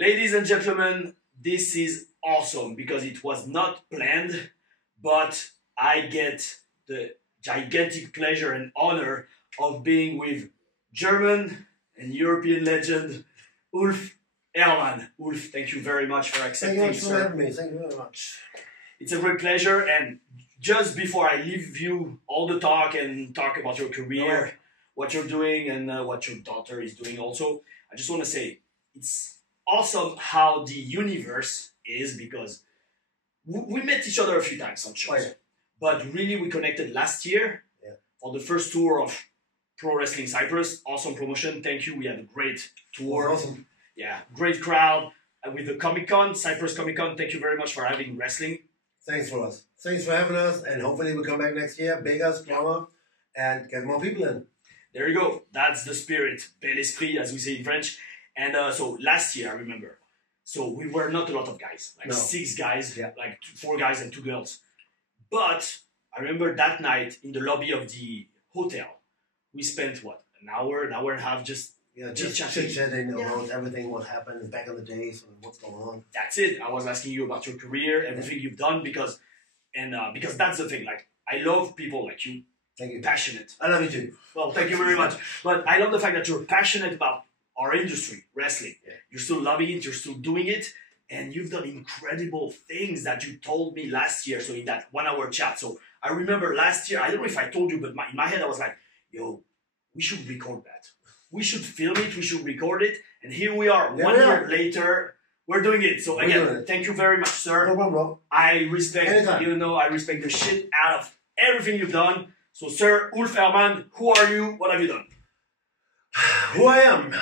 Ladies and gentlemen, this is awesome because it was not planned, but I get the gigantic pleasure and honor of being with German and European legend Ulf Ehrmann. Ulf, thank you very much for accepting, Thank you for sir. having me. Thank you very much. It's a great pleasure. And just before I leave you all the talk and talk about your career, what you're doing, and what your daughter is doing also, I just want to say it's awesome how the universe is because we met each other a few times on shows. Oh, yeah. But really, we connected last year for the first tour of Pro Wrestling Cyprus. Awesome promotion. Thank you. We had a great tour. Awesome. Yeah, great crowd. With the Comic Con, Cyprus Comic Con, thank you very much for having wrestling. Thanks for us. Thanks for having us, and hopefully we'll come back next year, bigger, stronger, and get more people in. There you go. That's the spirit. Bel esprit, as we say in French. And so last year, I remember. So we were not a lot of guys, like 6 guys, like 4 guys and 2 girls. But I remember that night in the lobby of the hotel, we spent what, an hour and a half just chit-chatting about everything, what happened back in the days, and what's going on. That's it. I was asking you about your career, everything you've done, because that's the thing. Like, I love people like you. Thank you. Passionate. I love you too. Well, thank you very much. But I love the fact that you're passionate about our industry, wrestling. Yeah. You're still loving it. You're still doing it. And you've done incredible things that you told me last year. So in that 1-hour chat. So I remember last year, I don't know if I told you, but in my head I was like, yo, we should record that. We should film it. We should record it. And here we are. Yeah, 1 year later, we're doing it. So again, thank you very much, sir. No problem, bro. I respect, Anytime. I respect the shit out of everything you've done. So, sir, Ulf Ehrmann, who are you? What have you done? Who I am.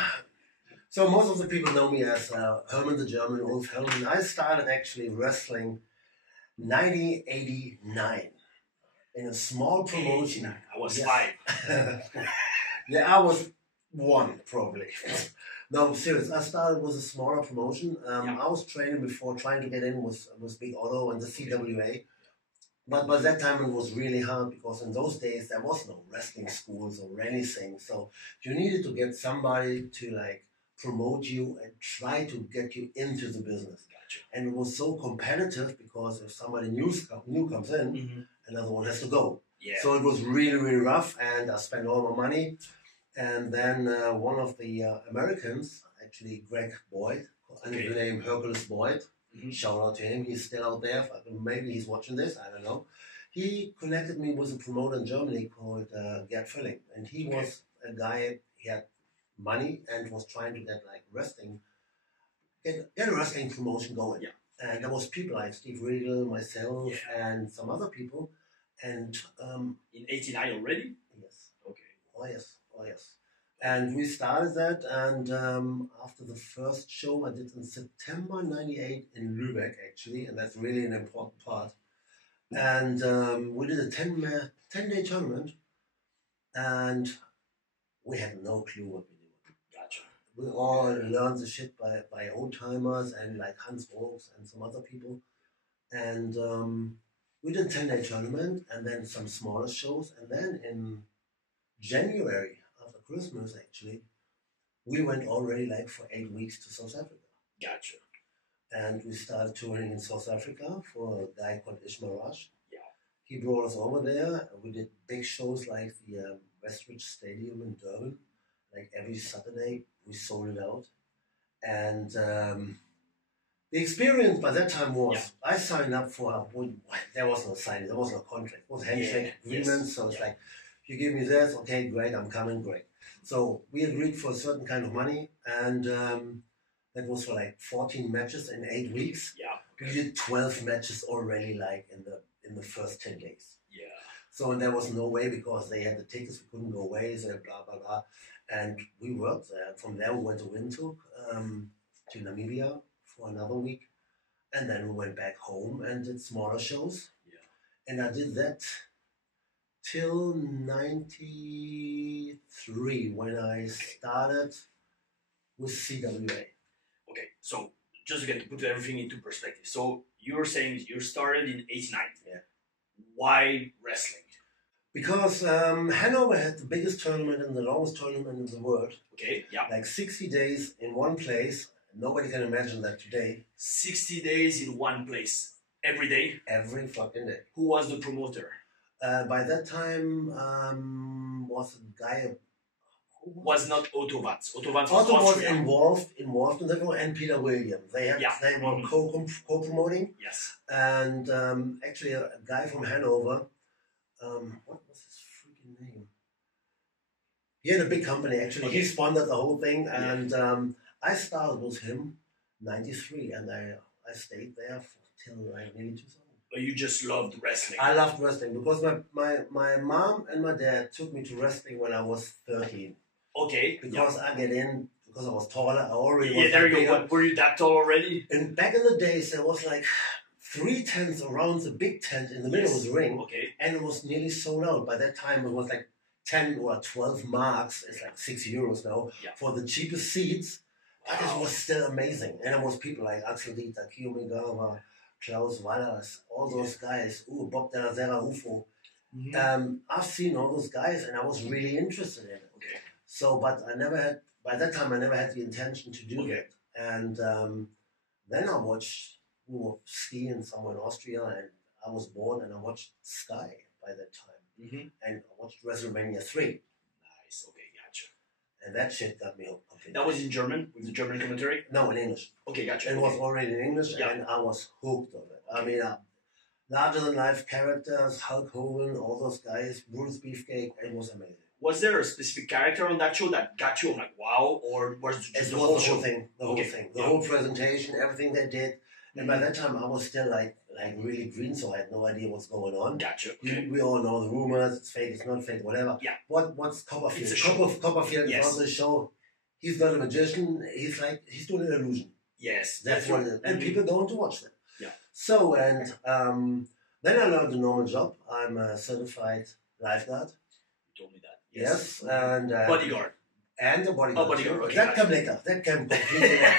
So most of the people know me as Herman the German, Ulf Hermann. I started actually wrestling 1989 in a small promotion. I was 5. Yeah, I was 1 probably. No, I'm serious. I started with a smaller promotion. I was training before trying to get in with Big Otto and the CWA. But by that time it was really hard because in those days there was no wrestling schools or anything. So you needed to get somebody to like promote you and try to get you into the business. Gotcha. And it was so competitive because if somebody new comes in, another one has to go. Yeah. So it was really, really rough, and I spent all my money. And then one of the Americans, actually Greg Boyd, under the name Hercules Boyd, shout out to him, he's still out there, maybe he's watching this, I don't know. He connected me with a promoter in Germany called Gerd Fölling, and he was a guy, he had money and was trying to get like get a wrestling promotion going. Yeah. And there was people like Steve Riegel, myself, and some other people. And in 89 already? Yes. Okay. Oh yes. And we started that, and after the first show I did in September 98 in Lübeck actually, and that's really an important part. And we did a 10-day tournament, and we had no clue what we did. Gotcha. We all learned the shit by old timers and like Hans Rooks and some other people. And we did a 10-day tournament and then some smaller shows. And then in January, after Christmas actually, we went already like for 8 weeks to South Africa. Gotcha. And we started touring in South Africa for a guy called Ishmael Rush. Yeah. He brought us over there. We did big shows like the Westridge Stadium in Durban. Like every Saturday, we sold it out. And the experience by that time was, I signed up for, there was no signing, there was no contract. It was handshake agreement, so it's like, you give me this, okay, great, I'm coming, great. So we agreed for a certain kind of money, and that was for like 14 matches in 8 weeks. Yeah. We did 12 matches already like in the first 10 days. Yeah. So and there was no way because they had the tickets, we couldn't go away, so blah, blah, blah. And we worked there. From there we went to Windhoek, to Namibia for another week. And then we went back home and did smaller shows. Yeah. And I did that till 93 when I started with CWA. Okay, so just again to put everything into perspective. So you're saying you started in 89. Yeah. Why wrestling? Because Hanover had the biggest tournament and the longest tournament in the world. Okay, yeah. Like 60 days in one place, nobody can imagine that today. 60 days in one place, every day. Every fucking day. Who was the promoter? By that time, was a guy. Was not Otto Watz. Otto Watz was involved in that one, and Peter Williams. They were co-promoting. Yes. And actually, a guy from Hanover. What was his freaking name? He had a big company actually. Okay. He sponsored the whole thing, and I started with him, '93, and I stayed there till like nearly 2000. But you just loved wrestling. I loved wrestling because my mom and my dad took me to wrestling when I was 13. Okay. Because I get in, because I was taller, I already was there you go. Were you that tall already? And back in the days, there was like 3 tents around the big tent in the middle of the ring. Okay. And it was nearly sold out. By that time, it was like 10 or 12 marks. It's like €6 now for the cheapest seats. But it was still amazing. And it was people like Axel Dieter, Kiyo Migawa, Klaus Wallers, all those guys. Bob Della Sera, UFO. Mm-hmm. I've seen all those guys, and I was really interested in it. Okay. So, but by that time, I never had the intention to do that. And then I watched, we were skiing somewhere in Austria, and I was born, and I watched Sky by that time. Mm-hmm. And I watched WrestleMania 3. Nice, okay, gotcha. And that shit got me hooked. That was in German, with the German commentary? No, in English. Okay, gotcha. It was already in English, and I was hooked on it. I mean, larger-than-life characters, Hulk Hogan, all those guys, Bruce Beefcake, it was amazing. Was there a specific character on that show that got you? I'm like, wow, or was it just the whole thing? The whole thing, the whole presentation, everything they did. And by that time, I was still like really green, so I had no idea what's going on. Gotcha. Okay. We all know the rumors. It's fake. It's not fake. Whatever. Yeah. What's Copperfield? Copperfield is on the show. He's not a magician. He's doing an illusion. Yes. That's what it is. And people don't want to watch that. Yeah. So then I learned a normal job. I'm a certified lifeguard. You told me that. Yes, and bodyguard. And the bodyguard. Oh, bodyguard. Okay, that comes later. That comes completely later.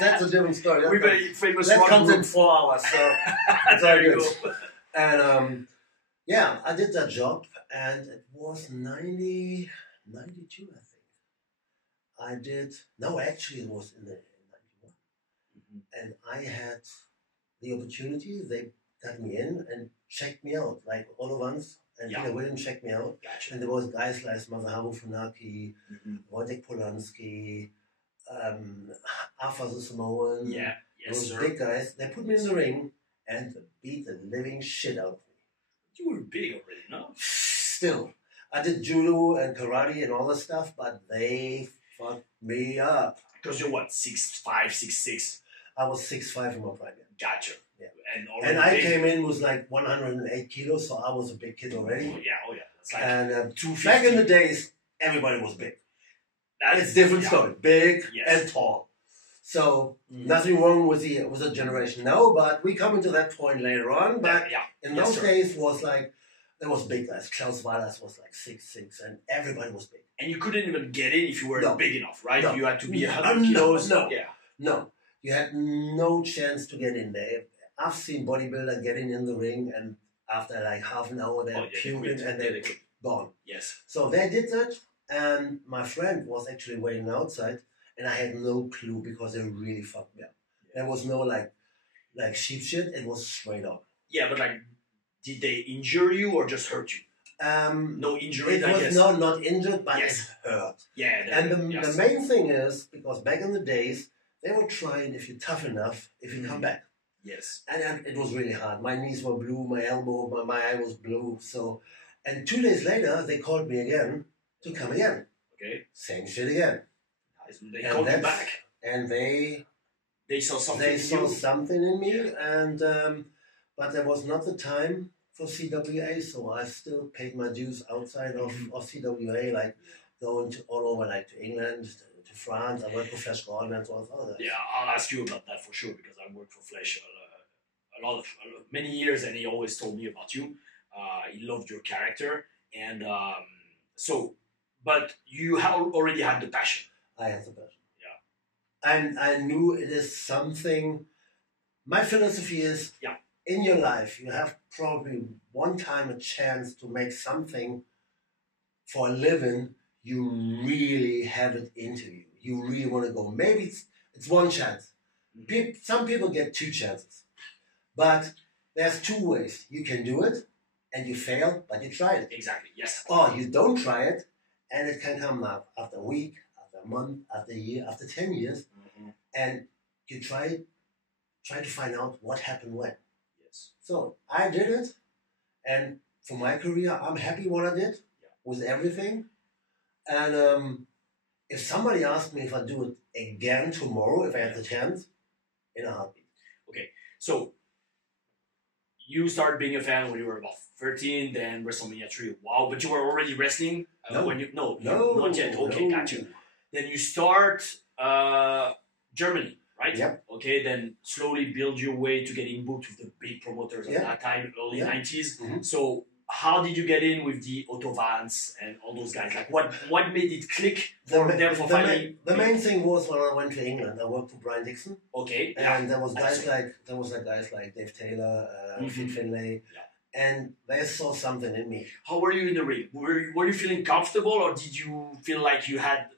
That's a different story. We're very famous. That comes in 4 hours. So there you go. And I did that job, and it was 92, I think. Actually, it was in 91. Mm-hmm. And I had the opportunity. They got me in and checked me out, like all at once. And Peter Williams checked me out. Gotcha. And there was guys like Masaharu Funaki, Wojtek Polanski, Alpha the Samoan. Yeah, yes, those big guys. They put me in the ring and beat the living shit out of me. You were big already, no? Still. I did judo and karate and all that stuff, but they fucked me up. Because you're what, 6'5", 6'6"? I was 6'5" in my prime. Gotcha. Yeah. And I came in with like 108 kilos, so I was a big kid already. Oh yeah. That's like and back in the days, everybody was big. It's a different story. Big and tall. So nothing wrong with the generation now, but we come into that point later on. But in those days was like, there was big guys. Klaus Wallers was like 6'6", and everybody was big. And you couldn't even get in if you weren't big enough, right? No. You had to be 100 kilos. No. You had no chance to get in there. I've seen bodybuilders getting in the ring, and after like half an hour, they're puking and they're gone. Yes. So they did that, and my friend was actually waiting outside, and I had no clue because they really fucked me up. There was no like sheep shit. It was straight up. Yeah, but like, did they injure you or just hurt you? No injury. It was not injured, but it hurt. Yeah. And the main thing is, because back in the days, they were trying, if you're tough enough, if you come back. Yes. And it was really hard. My knees were blue, my elbow, my eye was blue. So, and 2 days later, they called me again to come again. Okay. Same shit again. Nice. They called you back. And they saw something. They saw something in me, and but there was not the time for CWA, so I still paid my dues outside of CWA, like going all over, like to England, to France. I worked for Flash Gordon and so on. Yeah, I'll ask you about that for sure, because I worked for Flash many years, and he always told me about you. He loved your character, and but you already had the passion. I had the passion. Yeah, and I knew it is something. My philosophy is, in your life, you have probably one time a chance to make something for a living. You really have it into you. You really want to go. Maybe It's one chance. Some people get two chances. But there's two ways. You can do it and you fail, but you tried it. Exactly, yes. Or you don't try it and it can come now after a week, after a month, after a year, after 10 years. And you try to find out what happened when. Yes. So I did it. And for my career, I'm happy what I did with everything. And if somebody asked me if I do it again tomorrow, if I had the chance, in a heartbeat. Okay, so you started being a fan when you were about 13, then WrestleMania 3. Wow, but you were already wrestling when you no, not yet. Okay, got you. Then you start Germany, right? Yep. Okay, then slowly build your way to getting booked with the big promoters at that time, early 90s. So how did you get in with the Otto Vance and all those guys? Like, what made it click for them for finally? The main thing was when I went to England, I worked for Brian Dixon. Okay. And there was guys like Dave Taylor, Fit Finlay, and they saw something in me. How were you in the ring? Were you feeling comfortable, or did you feel like you had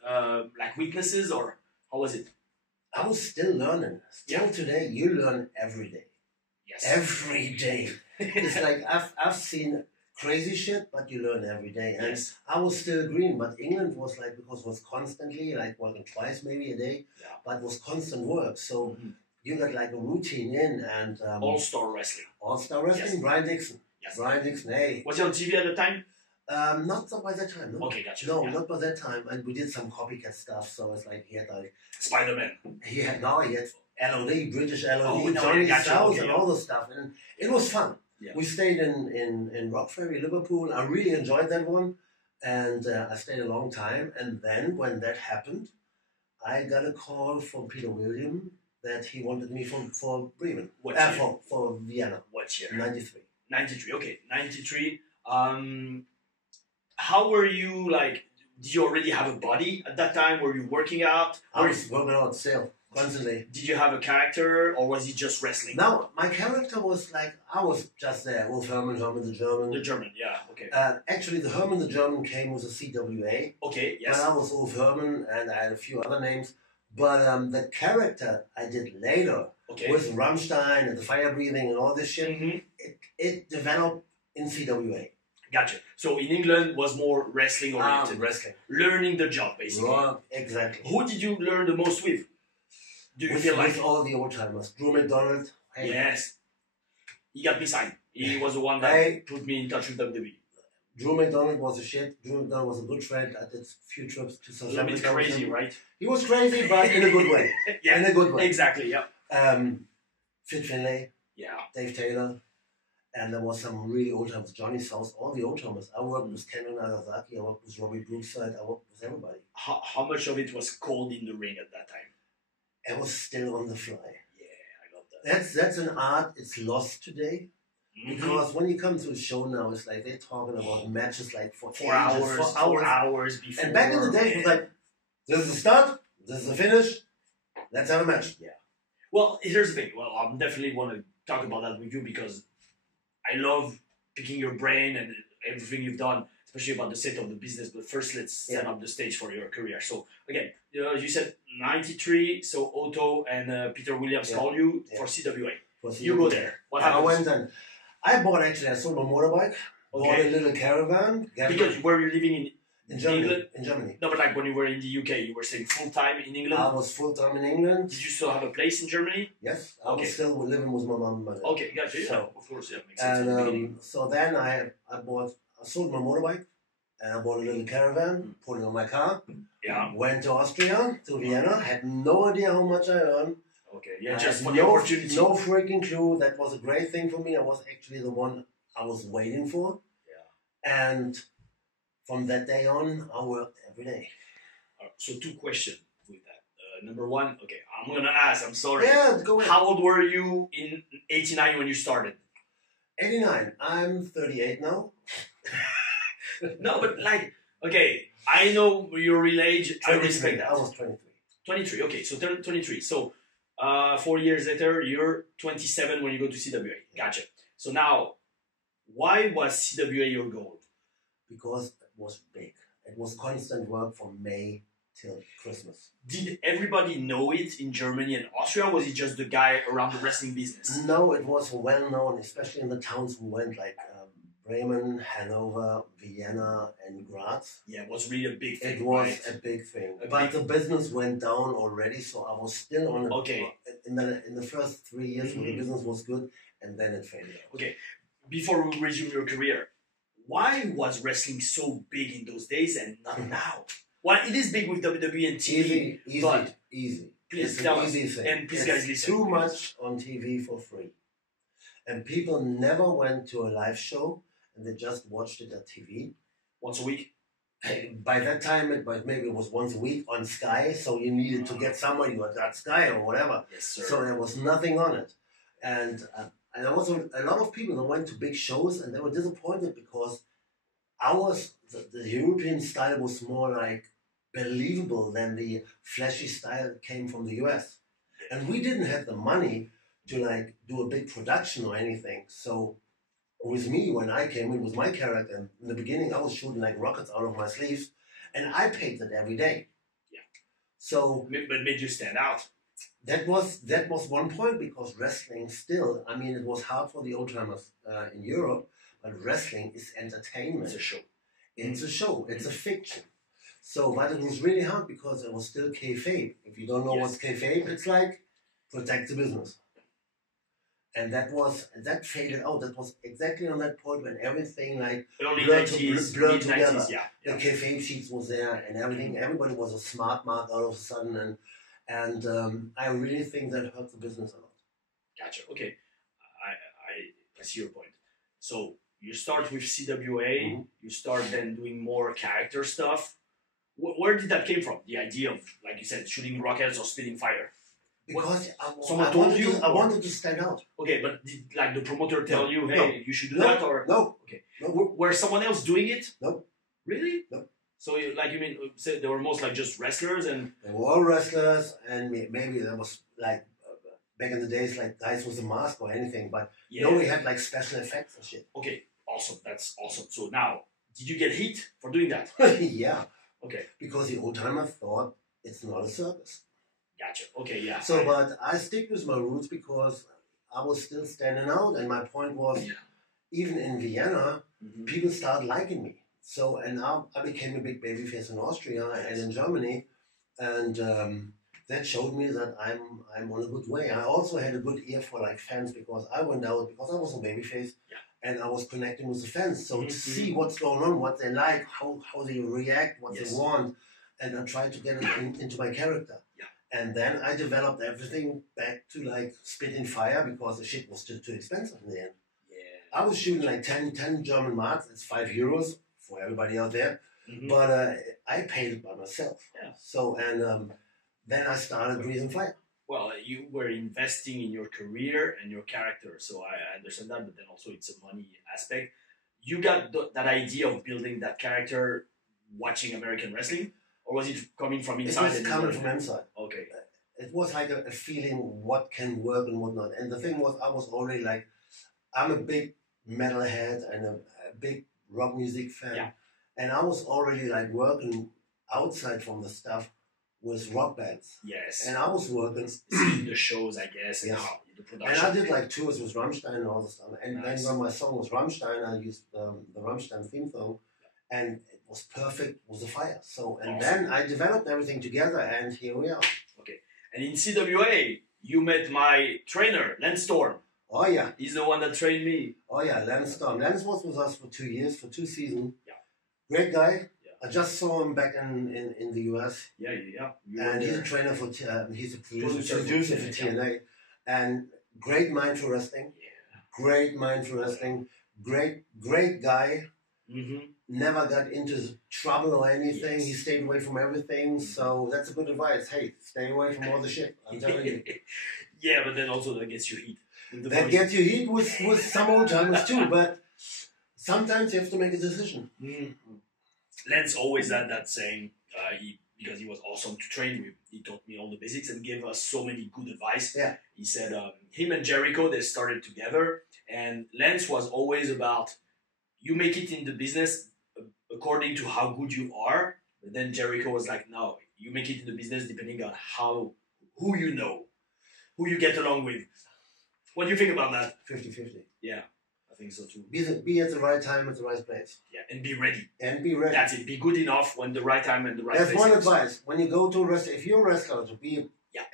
like weaknesses, or how was it? I was still learning. Still today, you learn every day. Yes. Every day. It's like I've seen crazy shit, but you learn every day. And I was still green, but England was like, because it was constantly, like working twice maybe a day, but it was constant work. So you got like a routine in and... All-Star Wrestling. All-Star Wrestling, Brian Dixon. Yes. Brian Dixon, hey. Was he on TV at the time? Not by that time, no. Okay, gotcha. No, not by that time. And we did some copycat stuff, so it's like he had like... Spider-Man. He had LOD, British LOD, oh, Johnny South and all the stuff. And it was fun. Yeah. We stayed in Rock Ferry, Liverpool. I really enjoyed that one. And I stayed a long time. And then when that happened, I got a call from Peter William that he wanted me for Bremen. What year? For Vienna. What year? 93. 93, okay. 93. How were you, like, did you already have a body at that time? Were you working out? I was working out still, constantly. Did you have a character, or was it just wrestling? No, my character was like, I was just there. Wolf Herman the German. The German, yeah, okay. Actually, the Herman the German came with a CWA. Okay, yes. But I was Wolf Herman, and I had a few other names. But the character I did later, with Rammstein and the fire breathing and all this shit, it developed in CWA. Gotcha. So in England was more wrestling oriented. Wrestling. Learning the job, basically. Right, exactly. Who did you learn the most with? Do you feel like all the old timers? Drew McDonald. Hey. Yes. He got me signed. He was the one that put me in touch with WWE. Drew McDonald was a shit. Drew McDonald was a good friend. I did a few trips to South Africa. A little bit crazy, right? He was crazy, but in a good way. In a good way. Exactly, yeah. Fit Finlay. Yeah. Dave Taylor. And there was some really old timers, Johnny South, all the old timers. I worked with Ken Nagasaki, I worked with Robbie Brookside, I worked with everybody. How much of it was cold in the ring at that time? It was still on the fly. Yeah, I love that. That's an art, it's lost today. Because when you come to a show now, it's like they're talking about matches like for 4 hours, 4 hours before. And back in the day, it was like, this is the start, this is the finish, let's have a match. Yeah. Well, here's the thing. Well, I definitely want to talk about that with you because I love picking your brain and everything you've done, especially about the state of the business. But first, let's set up the stage for your career. So again, you said 93. So Otto and Peter Williams called you for CWA. You go there. What happened? I went and I sold my motorbike. Bought a little caravan. Because were you living in Germany? England? In Germany. No, but like when you were in the UK, you were staying full time in England. I was full time in England. Did you still have a place in Germany? Yes, I was still living with my mom and my dad. Okay, gotcha. So, of course, makes sense. And so then I sold my motorbike, and I bought a little caravan, put it on my car. Yeah. Went to Austria, to Vienna. Had no idea how much I earned. Okay, yeah, just for the opportunity. No freaking clue. That was a great thing for me. I was actually the one I was waiting for. Yeah. And from that day on, I worked every day. So 2 questions with that. Number 1, okay, I'm going to ask, I'm sorry. Yeah, go ahead. How old were you in 89 when you started? 89. I'm 38 now. No, but like, okay, I know your real age. I respect that. I was 23. 23, okay, so 23. So 4 years later, you're 27 when you go to CWA. Gotcha. So now, why was CWA your goal? Because it was big. It was constant work from May till Christmas. Did everybody know it in Germany and Austria? Or was it just the guy around the wrestling business? No, it was well known, especially in the towns we went, like Bremen, Hanover, Vienna, and Graz. Yeah, it was really a big thing. It was right? a big thing, but the business went down already, so I was still on it. Okay. In the first 3 years, when the business was good, and then it faded out. Okay, before we resume your career, why was wrestling so big in those days and not now? Well, it is big with WWE and TV, Easy. Please it's tell an us. easy thing. And please, guys, listen. Too much on TV for free, and people never went to a live show, and they just watched it on TV once a week. By that time, maybe it was once a week on Sky, so you needed to get somewhere. You got Sky or whatever. Yes, sir. So there was nothing on it, and there was a lot of people that went to big shows, and they were disappointed because the European style was more like believable than the flashy style that came from the US. And we didn't have the money to like do a big production or anything. So with me, when I came in with my character, in the beginning I was shooting like rockets out of my sleeves, and I painted every day. Yeah. So but made you stand out. That was one point, because wrestling still, I mean, it was hard for the old timers in Europe, but wrestling is entertainment. It's a show. It's a show. It's a fiction. So, but it was really hard because it was still kayfabe. If you don't know what's kayfabe, it's like protect the business. And that faded out. That was exactly on that point when everything like early blurred 90s, together. 90s, yeah. The kayfabe sheets was there and everything. Everybody was a smart mark all of a sudden, and I really think that hurt the business a lot. Gotcha. Okay, I see your point. So you start with CWA. Mm-hmm. You start then doing more character stuff. Where did that came from? The idea of, like you said, shooting rockets or spitting fire? Because someone told you? I wanted to stand out. Okay, but did like the promoter tell you, hey, you should do that? Or no. Okay. No. Were someone else doing it? No. Really? No. So like you mean they were most like just wrestlers and they were all wrestlers, and maybe there was like back in the days like guys with a mask or anything, but we had like special effects and shit. Okay, awesome. That's awesome. So now, did you get hit for doing that? Yeah. Okay. Because the old timer thought it's not a circus. Gotcha. Okay, yeah. So, but I stick with my roots because I was still standing out, and my point was, even in Vienna, people started liking me. So, and now I became a big babyface in Austria and in Germany, and that showed me that I'm on a good way. I also had a good ear for like fans, because I went out because I was a babyface. Yeah. And I was connecting with the fans, so to see what's going on, what they like, how they react, what they want, and I tried to get it into my character. Yeah. And then I developed everything back to like spitting fire, because the shit was too expensive in the end. Yeah. I was shooting like 10 German marks. It's €5 for everybody out there, but I paid it by myself. Yeah. So then I started breathing fire. Well, you were investing in your career and your character, so I understand that, but then also it's a money aspect. You got that idea of building that character watching American wrestling, or was it coming from inside? It was coming from inside. Okay. It was like a feeling what can work and what not. And the thing was, I was already like, I'm a big metalhead and a big rock music fan. Yeah. And I was already like working outside from the stuff with rock bands. Yes. And I was working seeing the shows, I guess, and the production. And I did like tours with Rammstein and all this stuff. And then when my song was Rammstein, I used the Rammstein theme song, and it was perfect with the fire. So, and then I developed everything together, and here we are. Okay. And in CWA, you met my trainer, Lance Storm. Oh yeah. He's the one that trained me. Oh yeah, Lance Storm. Lance was with us for 2 years, for 2 seasons. Yeah. Great guy. I just saw him back in the US. Yeah. And he's a trainer for, he's a producer for TNA. And great mind for wrestling. Yeah. Great mind for wrestling. Great guy. Never got into trouble or anything. Yes. He stayed away from everything. So that's a good advice. Hey, stay away from all the shit. I'm telling you. Yeah, but then also that gets you heat. That gets you heat with some old timers too. But sometimes you have to make a decision. Lance always had that saying, because he was awesome to train with. He taught me all the basics and gave us so many good advice. Yeah. He said him and Jericho, they started together, and Lance was always about, you make it in the business according to how good you are. But then Jericho was like, no, you you make it in the business depending on who you know, who you get along with. What do you think about that? 50-50. Yeah, I think so too. Be at the right time at the right place. Yeah, and be ready. And be ready. That's it. Be good enough when the right time and the right place. That's one advice. When you go to a wrestling, if you're a wrestler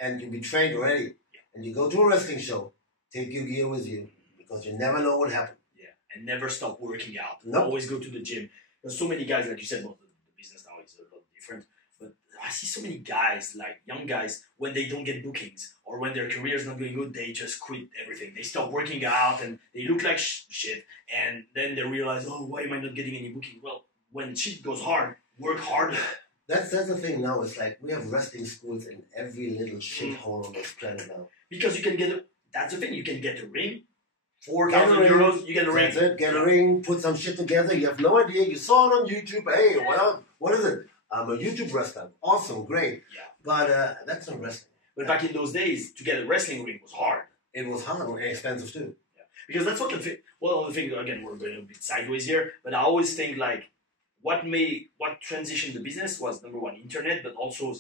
and you be trained already, and you go to a wrestling show, take your gear with you because you never know what happens. Yeah, and never stop working out. Nope. Always go to the gym. There's so many guys, like you said, well, the business now is a lot different. But I see so many guys, like young guys, when they don't get bookings or when their career is not going good, they just quit everything. They stop working out and they look like shit. And then they realize, oh, why am I not getting any bookings? Well, when shit goes hard, work harder. That's the thing now. It's like we have wrestling schools in every little shithole on this planet now. Because you can that's the thing, you can get a ring, 4,000 euros, you get a ring. That's it, get a ring, put some shit together. You have no idea. You saw it on YouTube. Hey, what is it? I'm a YouTube wrestler. Awesome, great. Yeah. But that's not wrestling. But back in those days, to get a wrestling ring was hard. It was hard and expensive too. Yeah. Because that's what the thing, again, we're going a bit sideways here, but I always think like, what transitioned the business was number one, internet, but also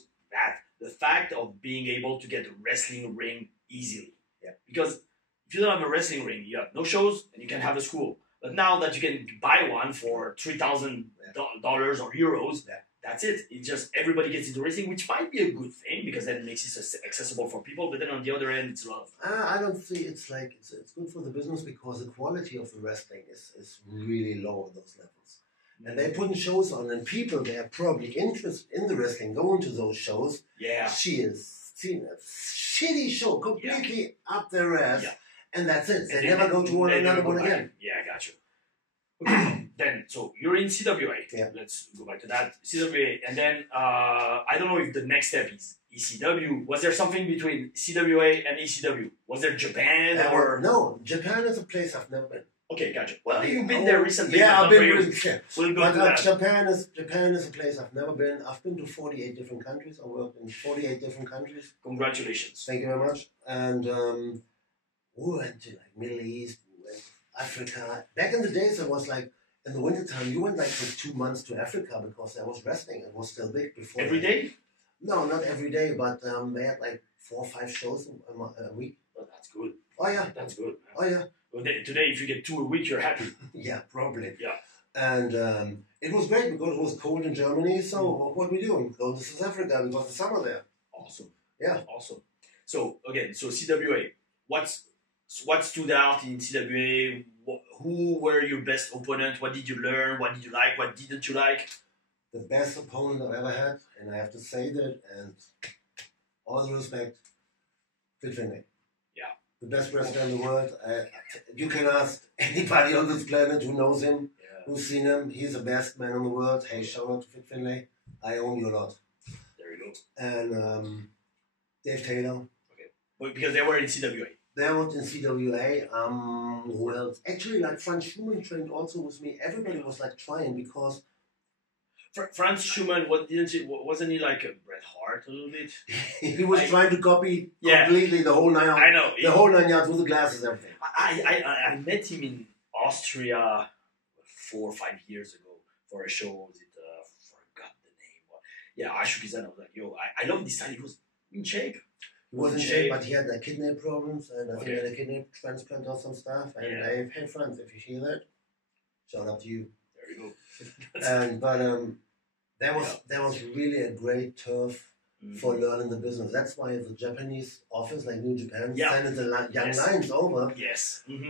the fact of being able to get a wrestling ring easily. Yeah. Because if you don't have a wrestling ring, you have no shows and you can have a school. But now that you can buy one for $3,000 or euros, that's it. It's just everybody gets into wrestling, which might be a good thing because then it makes it accessible for people. But then on the other end, it's a lot of. I don't see it's like it's good for the business because the quality of the wrestling is really low on those levels. And they're putting shows on, and people they are probably interested in the wrestling, going to those shows. Yeah. She has seen a shitty show, completely up their ass, and that's it. They never go to another one again. Yeah, I got you. Okay, then, so you're in CWA. Yeah. Let's go back to that. CWA, and then I don't know if the next step is ECW. Was there something between CWA and ECW? Was there Japan or? No, Japan is a place I've never been. Okay, gotcha. Well, you've been there recently. Yeah, I've been recently. We'll go to that. Japan is a place I've never been. I've been to 48 different countries. I worked in 48 different countries. Congratulations. Thank you very much. And we went to like Middle East, we went to Africa. Back in the days, it was like in the wintertime, you went like for 2 months to Africa because there was wrestling. It was still big before. Every day? No, not every day, but they had like 4 or 5 shows a week. Oh, that's good. Oh yeah, that's good. Oh yeah. Well, today, if you get 2 a week, you're happy. Yeah, probably. Yeah. And it was great because it was cold in Germany. So what we do? Go to South Africa because the summer there. Awesome. Yeah. Awesome. So again, so CWA. What stood out in CWA? Who were your best opponent? What did you learn? What did you like? What didn't you like? The best opponent I've ever had, and I have to say that, and all the respect, Fit Finlay. Yeah. The best wrestler in the world. You can ask anybody on this planet who knows him, who's seen him. He's the best man in the world. Hey, shout out to Fit Finlay. I own you a lot. There you go. And Dave Taylor. Okay. Well, because they were in CWA. They were in CWA. Who else? Actually, like Franz Schumann trained also with me. Everybody was like trying because Franz Schumann, wasn't he like a Bret Hart a little bit? He was trying to copy completely the whole 9 yards. I know. The whole 9 yards with the glasses, everything. I met him in Austria 4 or 5 years ago for a show. Was it, forgot the name. Yeah, I shook his hand. I was like, yo, I love this guy. He was in shape. He was in shape, but he had like kidney problems, and I think he had a kidney transplant or some stuff. And I hey Franz, if you hear that, shout out to you. There you go. But there was really a great turf for learning the business. That's why the Japanese office, like New Japan, sent the young lions over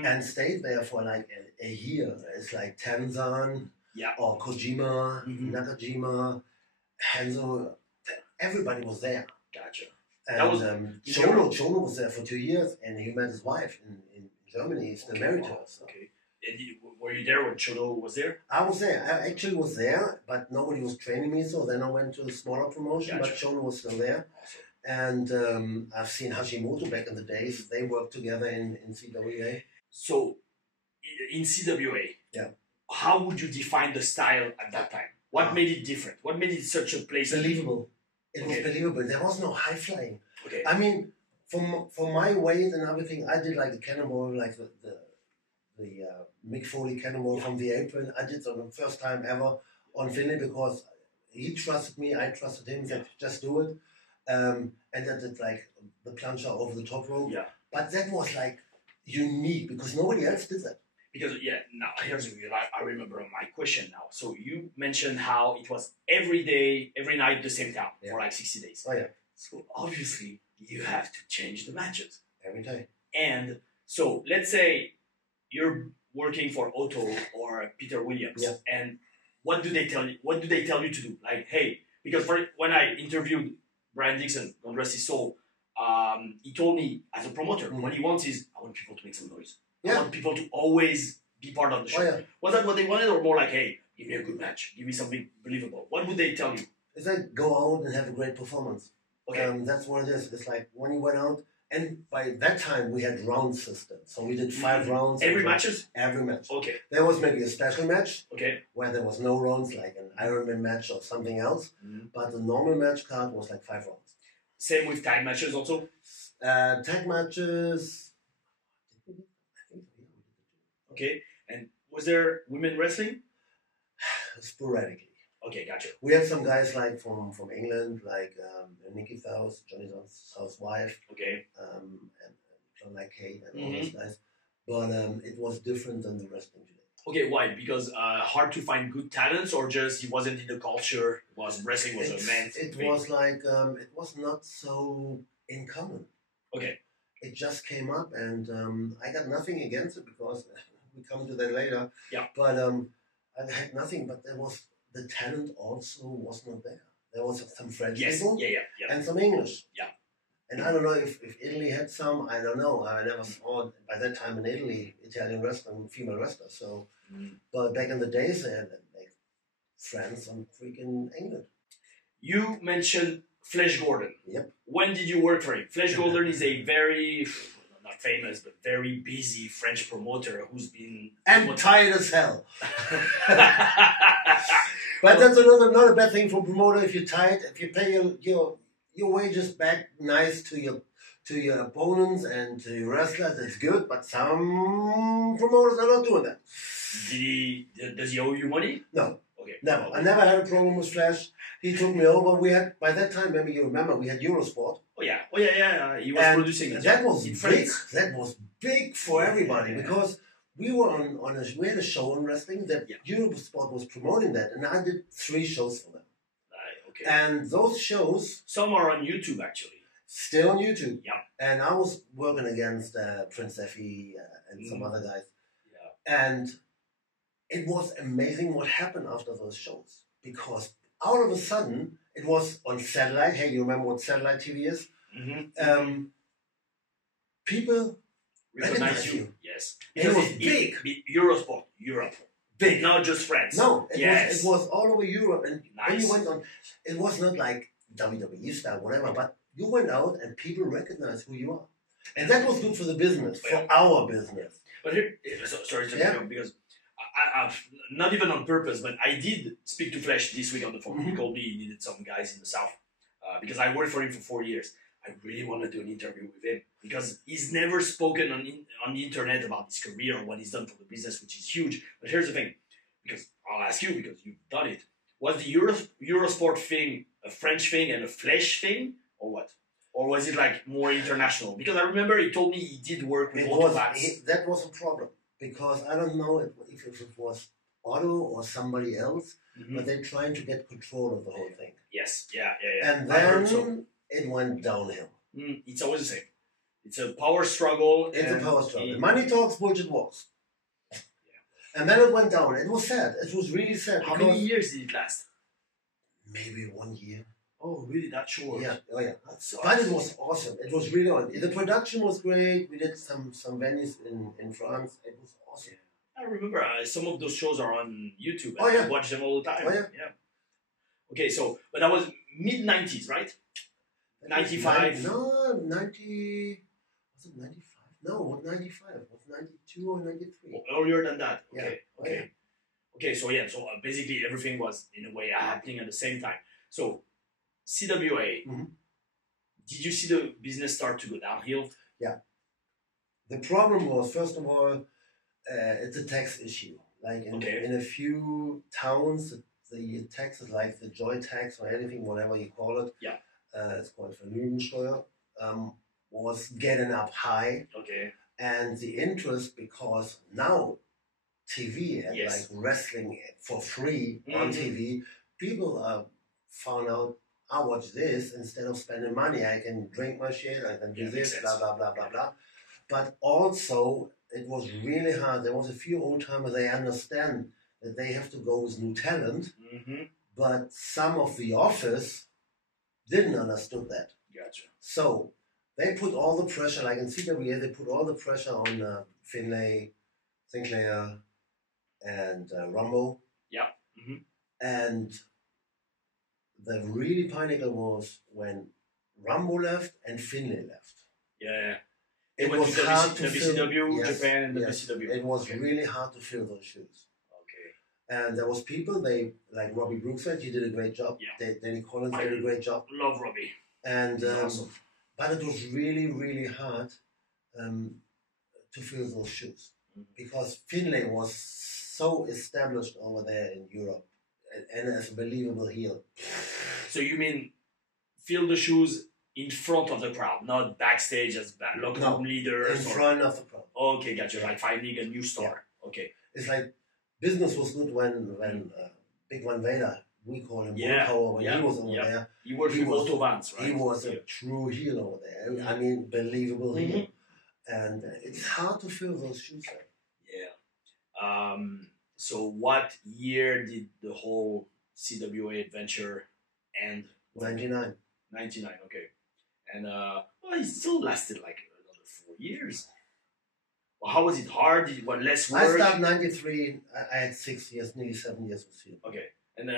and stayed there for like a year. It's like Tenzan or Kojima, Nakajima, Hanzo. Everybody was there. Gotcha. And Chono was there for 2 years, and he met his wife in Germany. He's still married to her. So. Okay. And were you there when Chono was there? I was there. I actually was there, but nobody was training me. So then I went to a smaller promotion, but Chono was still there. Awesome. And I've seen Hashimoto back in the days. They worked together in CWA. So in CWA, how would you define the style at that time? What made it different? What made it such a place? Believable. It was believable. There was no high flying. Okay. I mean, for my weight and everything, I did like the cannonball, like the Mick Foley cannonball from the apron. I did it the first time ever on Finlay because he trusted me, I trusted him. He said, just do it. And that did like the plunger over the top rope. Yeah. But that was like unique because nobody else did that. Because now here's I remember my question now. So you mentioned how it was every day, every night, the same time for like 60 days. Oh yeah. So obviously you have to change the matches every day. And so let's say you're working for Otto or Peter Williams, and what do they tell you? What do they tell you to do? Like, hey, because when I interviewed Brian Dixon, God rest his soul, he told me as a promoter, what he wants is I want people to make some noise. I want people to always be part of the show. Oh, yeah. Was that what they wanted, or more like, hey, give me a good match, give me something believable? What would they tell you? It's like go out and have a great performance. Okay. That's what it is. It's like when you went out, and by that time we had round system, so we did 5 rounds. Every matches? Every match. Okay. There was maybe a special match. Okay. Where there was no rounds, like an Ironman match or something else. But the normal match card was like 5 rounds. Same with tag matches also. Tag matches. Okay, and was there women wrestling? Sporadically. Okay, gotcha. We had some guys like from England, like Nikki South, Johnny South's wife. Okay. And John like Kate and all those guys. But it was different than the wrestling today. Okay, why? Because hard to find good talents, or just it wasn't in the culture? Wrestling was a man's thing? It was like it was not so in common. Okay. It just came up, and I got nothing against it because we come to that later. Yeah. But I had nothing. But there was the talent also was not there. There was some French people. Yeah. And some English. Yeah. And I don't know if Italy had some. I don't know. I never saw by that time in Italy Italian wrestling, female wrestlers. So, but back in the days they had like France and freaking England. You mentioned Flash Gordon. Yep. When did you work for him? Flash Gordon is a very, not famous, but very busy French promoter who's been... And tired as hell. But that's not a bad thing for a promoter if you're tight, if you pay your wages back nice to your opponents and to your wrestlers, it's good, but some promoters are not doing that. Does he owe you money? No. Okay. Never. I never had a problem with Flash. He took me over. We had, by that time, maybe you remember, we had Eurosport. Oh yeah. He was producing it. That was big. That was big for everybody because we were we had a show on wrestling that Eurosport was promoting that, and I did 3 shows for them. Okay. And those shows, some are on YouTube actually. Still on YouTube. Yeah. And I was working against Prince Effie and some other guys. Yeah. And it was amazing what happened after those shows because out of a sudden it was on satellite. Hey, you remember what satellite TV is? People recognize you. Yes. Because it was big. Eurosport, Europe. Big. Not just France. No, it was all over Europe. And when you went on, it was not like WWE style, whatever, but you went out and people recognized who you are. And that was good for the business, for our business. But here, sorry to interrupt because I've not even on purpose, but I did speak to Flash this week on the phone. He told me he needed some guys in the South because I worked for him for 4 years. I really want to do an interview with him because he's never spoken on the internet about his career or what he's done for the business, which is huge. But here's the thing, because I'll ask you because you've done it. Was the Eurosport thing a French thing and a Flash thing, or what? Or was it like more international? Because I remember he told me he did work with that was a problem because I don't know if it was Otto or somebody else, but they're trying to get control of the whole thing. Yes, yeah. And then it went downhill. It's always the same. It's a power struggle. It's a power struggle. Money talks, bullshit walks. Yeah. And then it went down. It was sad. It was really sad. How many years did it last? Maybe 1 year. Oh, really? That short? Yeah. Oh, yeah. But it was awesome. It was really on. The production was great. We did some venues in France. It was awesome. I remember some of those shows are on YouTube. Oh, yeah. I watch them all the time. Oh, yeah. Okay, so, but that was mid-90s, right? 95? No, 90... Was it 95? No, what 95? It was 92 or 93. Oh, earlier than that? Okay, yeah. okay. Yeah. Okay, so yeah, so basically everything was, in a way, happening at the same time. So, CWA, did you see the business start to go downhill? Yeah. The problem was, first of all, it's a tax issue. Like in a few towns, the the taxes, like the joy tax or anything, whatever you call it, Yeah. It's called Vermögensteuer, was getting up high. Okay. And the interest, because now TV and Yes. like wrestling for free on TV, people found out, I watch this instead of spending money. I can drink my shit, I can do this, blah, blah, blah, blah, blah. But also, it was really hard. There was a few old timers, they understand that they have to go with new talent, but some of the office didn't understood that. Gotcha. So they put all the pressure, like in CWA, they put all the pressure on Finlay, Sinclair, and Rumble. Yeah. And the really pinnacle was when Rumble left and Finlay left. Yeah. It was hard to WCW, fill, Japan, and yes, WCW. It was really hard to fill those shoes. Okay. And there was people, they like Robbie Brookside, he did a great job. Yeah. Danny Collins did a great job. Love Robbie. And awesome. but it was really, really hard to fill those shoes because Finlay was so established over there in Europe and as a believable heel. So you mean fill the shoes in front of the crowd, not backstage as locker room leaders? In front of the crowd. Okay, gotcha. Like finding a new star. Yeah. Okay. It's like business was good when Big Van Vader, we call him Bullpower, when he was over there. He worked with Otto Vance, right? He was a true heel over there. I mean, believable heel. And it's hard to fill those shoes. Yeah. So what year did the whole CWA adventure end? 99. 99, okay. And well, it still lasted like another 4 years. Well, how was it hard? Did what less work? I started 93. I had 6 years, nearly 7 years with CWA. Okay. And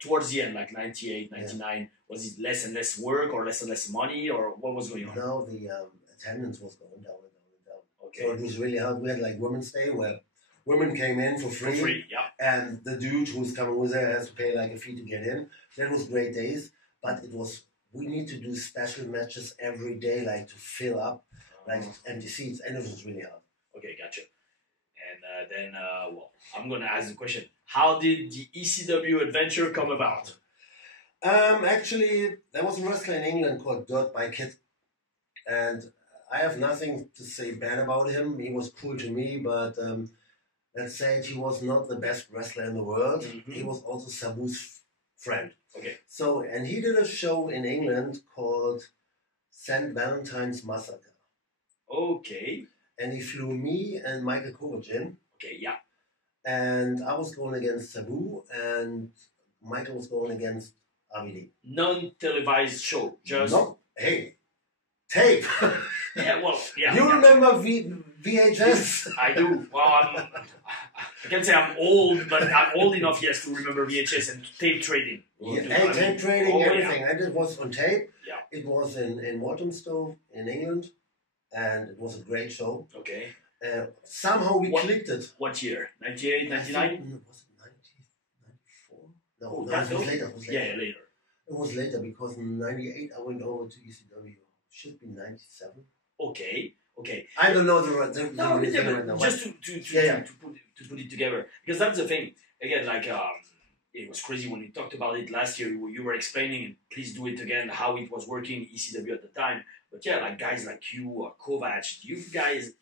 towards the end, like 98, 99, was it less and less work or less and less money or what was going on? No, the attendance was going down and down and down. Okay. So it was really hard. We had like Women's Day where women came in for free. For free, yeah. And the dude who was coming with her has to pay like a fee to get in. That was great days. But it was, we need to do special matches every day, like to fill up like empty seats. And it was really hard. Okay, gotcha. And then, well, I'm going to ask the question. How did the ECW adventure come about? Actually, there was a wrestler in England called Dirt by Kid. And I have nothing to say bad about him. He was cool to me, but let's say he was not the best wrestler in the world. He was also Sabu's friend. Okay. So, and he did a show in England called St. Valentine's Massacre. Okay. And he flew me and Michael Kovac in. Okay, yeah. And I was going against Sabu, and Michael was going against RVD. Non-televised show, just... No, hey, tape. Yeah, well, yeah. You remember VHS? I do. Well, I can say I'm old, but I'm old enough, yes, to remember VHS and tape trading. Yeah, tape trading, everything. And it was on tape. Yeah. It was in Walthamstow in England, and it was a great show. Okay. Somehow we clicked it. What year? 98, 99? Was it 94? No, it was later. It was later. Yeah, later. It was later because in 98 I went over to ECW. Should be 97. Okay. I don't know the no, right now. Just to put it together, because that's the thing. Again, like it was crazy when we talked about it last year. You were explaining, and please do it again, how it was working ECW at the time. But yeah, like guys like you, Kovac, you guys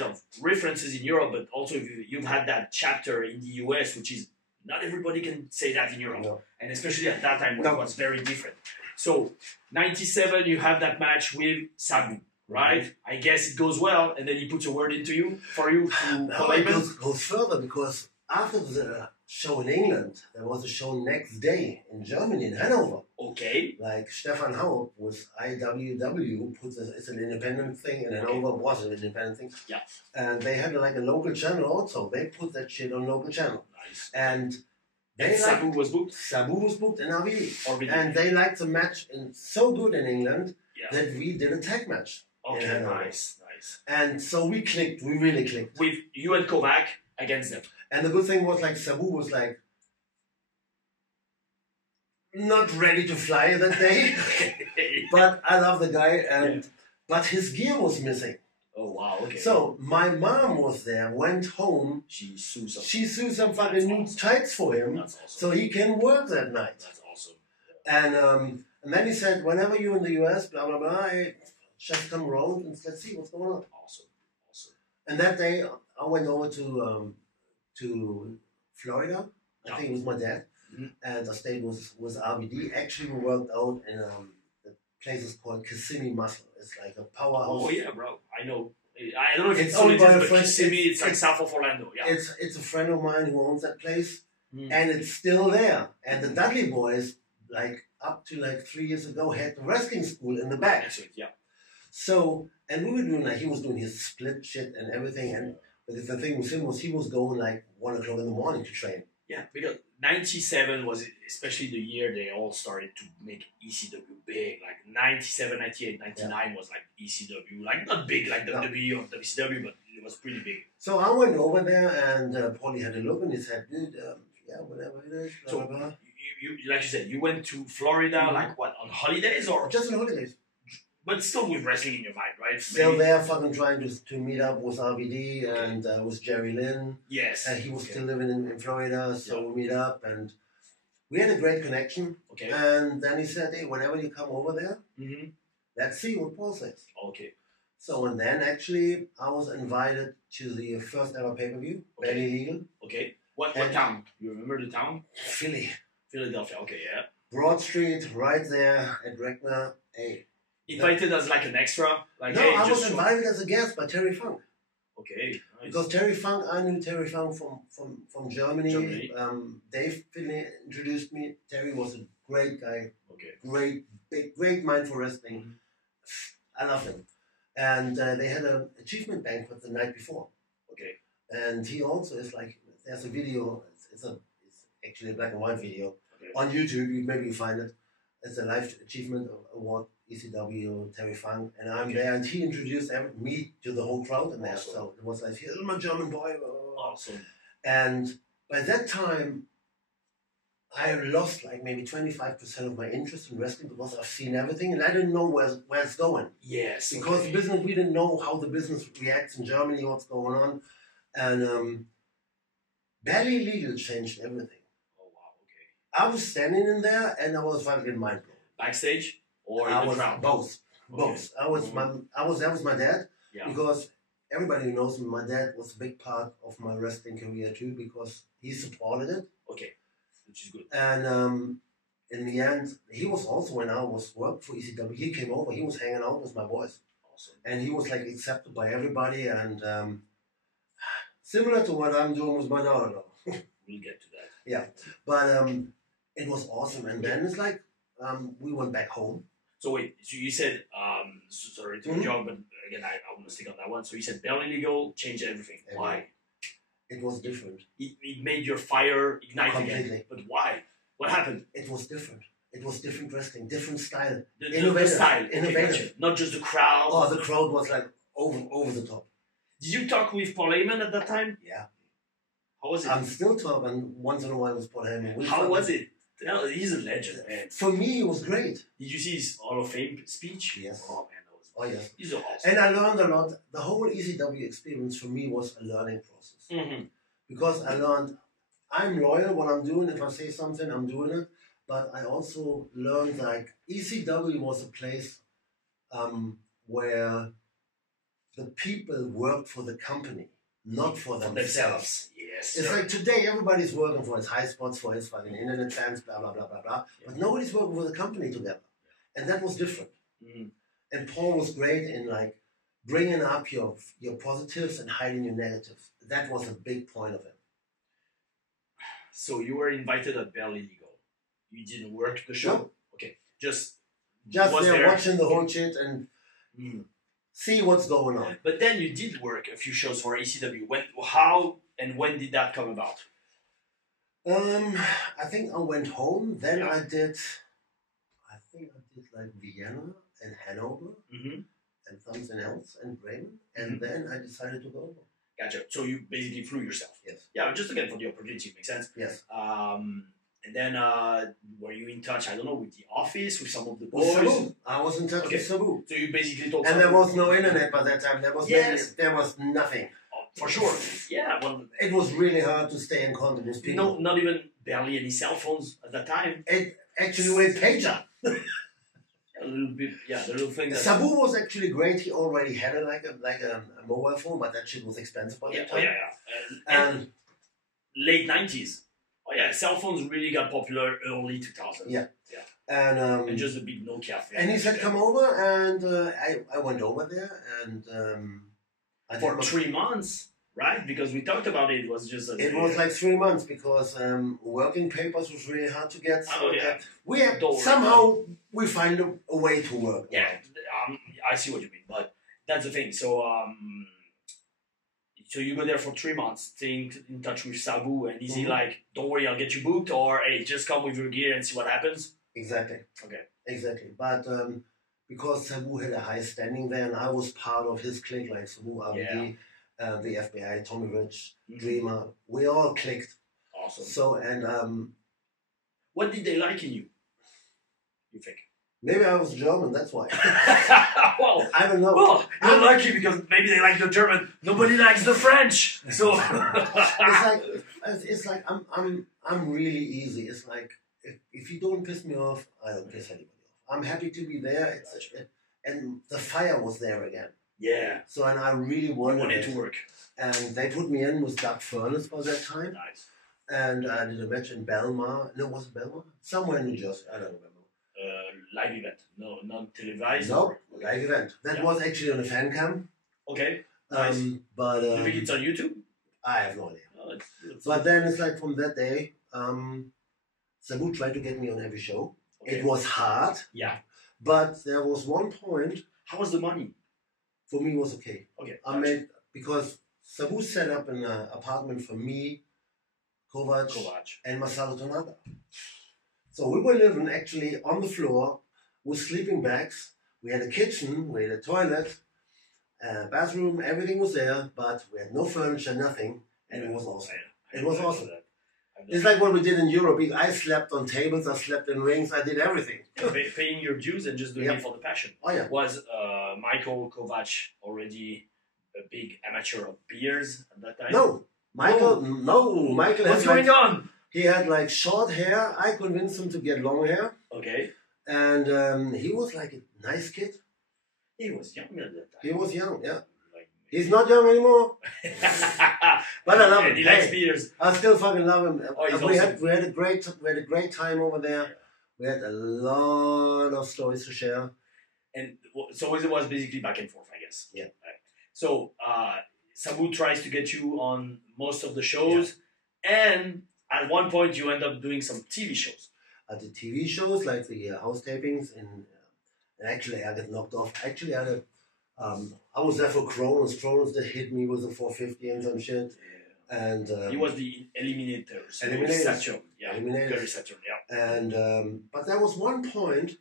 have references in Europe, but also you've had that chapter in the US, which is not everybody can say that in Europe, and especially at that time when it was very different. So 97, you have that match with Sabu. Right? I guess it goes well, and then he puts a word into you for you to no, it goes further because after the show in England, there was a show next day in Germany, in Hanover. Okay. Like Stefan Haupt with IWW, it's an independent thing, and Hanover was an independent thing. Yeah. And they had like a local channel also. They put that shit on local channel. Nice. And Sabu was booked? Sabu was booked in RVD. And they liked the match so good in England that we did a tag match. Okay, nice. And so we clicked, we really clicked. With you and Kovac against them. And the good thing was like Sabu was like not ready to fly that day. But I love the guy but his gear was missing. Oh wow, okay. So my mom was there, went home. She sued some fucking new tights for him, That's awesome. so he can work that night. That's awesome. And then he said, whenever you're in the US, blah blah blah, just come around and let's see what's going on. Awesome. And that day I went over to Florida. I think it was my dad, and I stayed with RVD. Actually, we worked out in the place is called Kissimmee Muscle. It's like a powerhouse. Oh yeah, bro. I know. I don't know if It's it's still owned by a but friend. Kissimmee, it's like south of Orlando. Yeah. It's a friend of mine who owns that place, and it's still there. And the Dudley boys, like up to like 3 years ago, had the wrestling school in the back. That's it, yeah. So, and we were doing like, he was doing his split shit and everything. And but the thing with him was he was going like 1 o'clock in the morning to train. Yeah, because 97 was especially the year they all started to make ECW big. Like 97, 98, 99 was like ECW. Like not big like WWE or WCW, but it was pretty big. So I went over there and Paulie had a look and he said, dude, yeah, whatever it is. Blah, So blah, blah. you like you said, you went to Florida like what, on holidays or Just on holidays. but still with wrestling in your mind, right? Still there, fucking trying to meet up with RVD and with Jerry Lynn. Yes. He was still living in Florida, so we meet up and we had a great connection. Okay. And then he said, hey, whenever you come over there, let's see what Paul says. Okay. So, and then actually I was invited to the first ever pay-per-view, Barely Legal. Okay. What town? You remember the town? Philly. Philadelphia, okay, yeah. Broad Street, right there at Reckner. Hey. Invited as like an extra? Like, No, hey, I was just invited as a guest by Terry Funk. Okay, nice. Because Terry Funk, I knew Terry Funk from Germany. Dave Finley introduced me. Terry was a great guy. Okay. Great mind for wrestling. I love him. And they had an achievement banquet the night before. Okay. And he also is like, there's a video, it's actually a black and white video. On YouTube, maybe you find it. It's a Life Achievement Award, ECW, Terry Funk, and I'm there, and he introduced me to the whole crowd in there. Awesome. So it was like, here's my German boy. Awesome. And by that time, I lost like maybe 25% of my interest in wrestling because I've seen everything, and I didn't know where it's going. Yes. Because the business, we didn't know how the business reacts in Germany, what's going on, and Barely Legal changed everything. I was standing in there and I was fucking mind blown. Backstage or in the crowd? Both. I was there with my dad because everybody who knows me, my dad was a big part of my wrestling career too because he supported it. Okay, which is good. And in the end, he was also when I was working for ECW. He came over. He was hanging out with my boys. Awesome. And he was like accepted by everybody and similar to what I'm doing with my daughter. We'll get to that. Yeah, but it was awesome, and then it's like we went back home. So wait, so you said sorry to jog, but again I want to stick on that one. So you said Barely Legal changed everything. Why? It was different. It made your fire ignite completely again. But why? What happened? It was different. It was different wrestling, different style, the style, innovative. Gotcha. Not just the crowd. Oh, the crowd was like over the top. Did you talk with Paul Heyman at that time? Yeah. How was it? I'm still talking once in a while with Paul Heyman. How was it? He's a legend, man. For me, it was great. Did you see his Hall of Fame speech? Yes. Oh, man, that was. Oh, yes. He's awesome. And I learned a lot. The whole ECW experience for me was a learning process. Because I learned I'm loyal when I'm doing. If I say something, I'm doing it. But I also learned like ECW was a place where the people worked for the company, not for themselves. Yes. It's like today everybody's working for his high spots, for his fucking internet fans, blah blah blah blah blah. But nobody's working for the company together, and that was different. And Paul was great in like bringing up your positives and hiding your negatives. That was a big point of it. So you were invited at Barely Legal. You didn't work the show? No. Okay. Just there watching the whole shit and see what's going on. But then you did work a few shows for ECW. How and when did that come about? I think I went home. Then I did like Vienna and Hanover and something else and Bremen. And then I decided to go over. Gotcha. So you basically flew yourself. Yes. Yeah, just again for the opportunity, makes sense. Yes. And then were you in touch, I don't know, with the office, with some of the With boys? Sabu. I was in touch with Sabu. So you basically told And there was no internet by that time. There was there was nothing. Oh, for sure. Yeah. Well, it was really hard to stay in contact with people. No, not even barely any cell phones at that time. It actually went pager. A little bit, yeah, the little thing. Sabu was actually great. He already had a mobile phone, but that shit was expensive by that time. And late 90s. Oh yeah, cell phones really got popular early 2000s. Yeah. And just a big Nokia thing. And he said, "Come over," and I went over there, and for 3 months, right? Because we talked about it. It was just it was like 3 months because working papers was really hard to get. So we have somehow we find a way to work. Yeah, I see what you mean, but that's the thing. So so you go there for 3 months, staying in touch with Sabu, and is he like, "Don't worry, I'll get you booked," or "Hey, just come with your gear and see what happens"? Exactly. Okay. Exactly. But because Sabu had a high standing there, and I was part of his clique, like Sabu, RBD, the FBI, Tommy Rich, Dreamer, we all clicked. Awesome. So, and what did they like in you? You think? Maybe I was German, that's why. Well, I don't know. Well, you're lucky because maybe they like the German. Nobody likes the French. So it's like I'm really easy. It's like if you don't piss me off, I don't piss anybody off. I'm happy to be there. And the fire was there again. Yeah. So and I really wanted to work. And they put me in with Doug Furnace by that time. Nice. And I did a match in Belmar. No, was it Belmar? Somewhere in New Jersey. I don't remember. Live event. No, not televised. No, live event. That was actually on a fan cam. Okay. Nice. But you think it's on YouTube? I have no idea. Oh, but then it's like from that day, Sabu tried to get me on every show. Okay. It was hard. Yeah. But there was one point. How was the money? For me, it was okay. Okay. I made because Sabu set up an apartment for me, Kovac, and Masato Tanaka. So we were living actually on the floor with sleeping bags. We had a kitchen, we had a toilet, bathroom, everything was there, but we had no furniture, nothing, and it was awesome. It was awesome. It's like what we did in Europe. I slept on tables, I slept in rings, I did everything. Paying your dues and just doing it for the passion. Oh yeah. Was Michael Kovac already a big amateur of beers at that time? No. Michael. What's going on? He had like short hair. I convinced him to get long hair. Okay. And he was like a nice kid. He was young at that time. He was young, yeah. He's not young anymore. But I love him. He likes beers. I still fucking love him. Oh, we had a great time over there. We had a lot of stories to share. And so it was basically back and forth, I guess. Yeah. Right. So Sabu tries to get you on most of the shows, and at one point you end up doing some TV shows. I did TV shows like the house tapings, and actually I got knocked off. Actually, I was there for Kronos. Kronos that hit me with a 450 and some shit. Yeah. And he was the Eliminators. Saturn. Yeah. Eliminators. Saturn. Yeah. And but there was one point,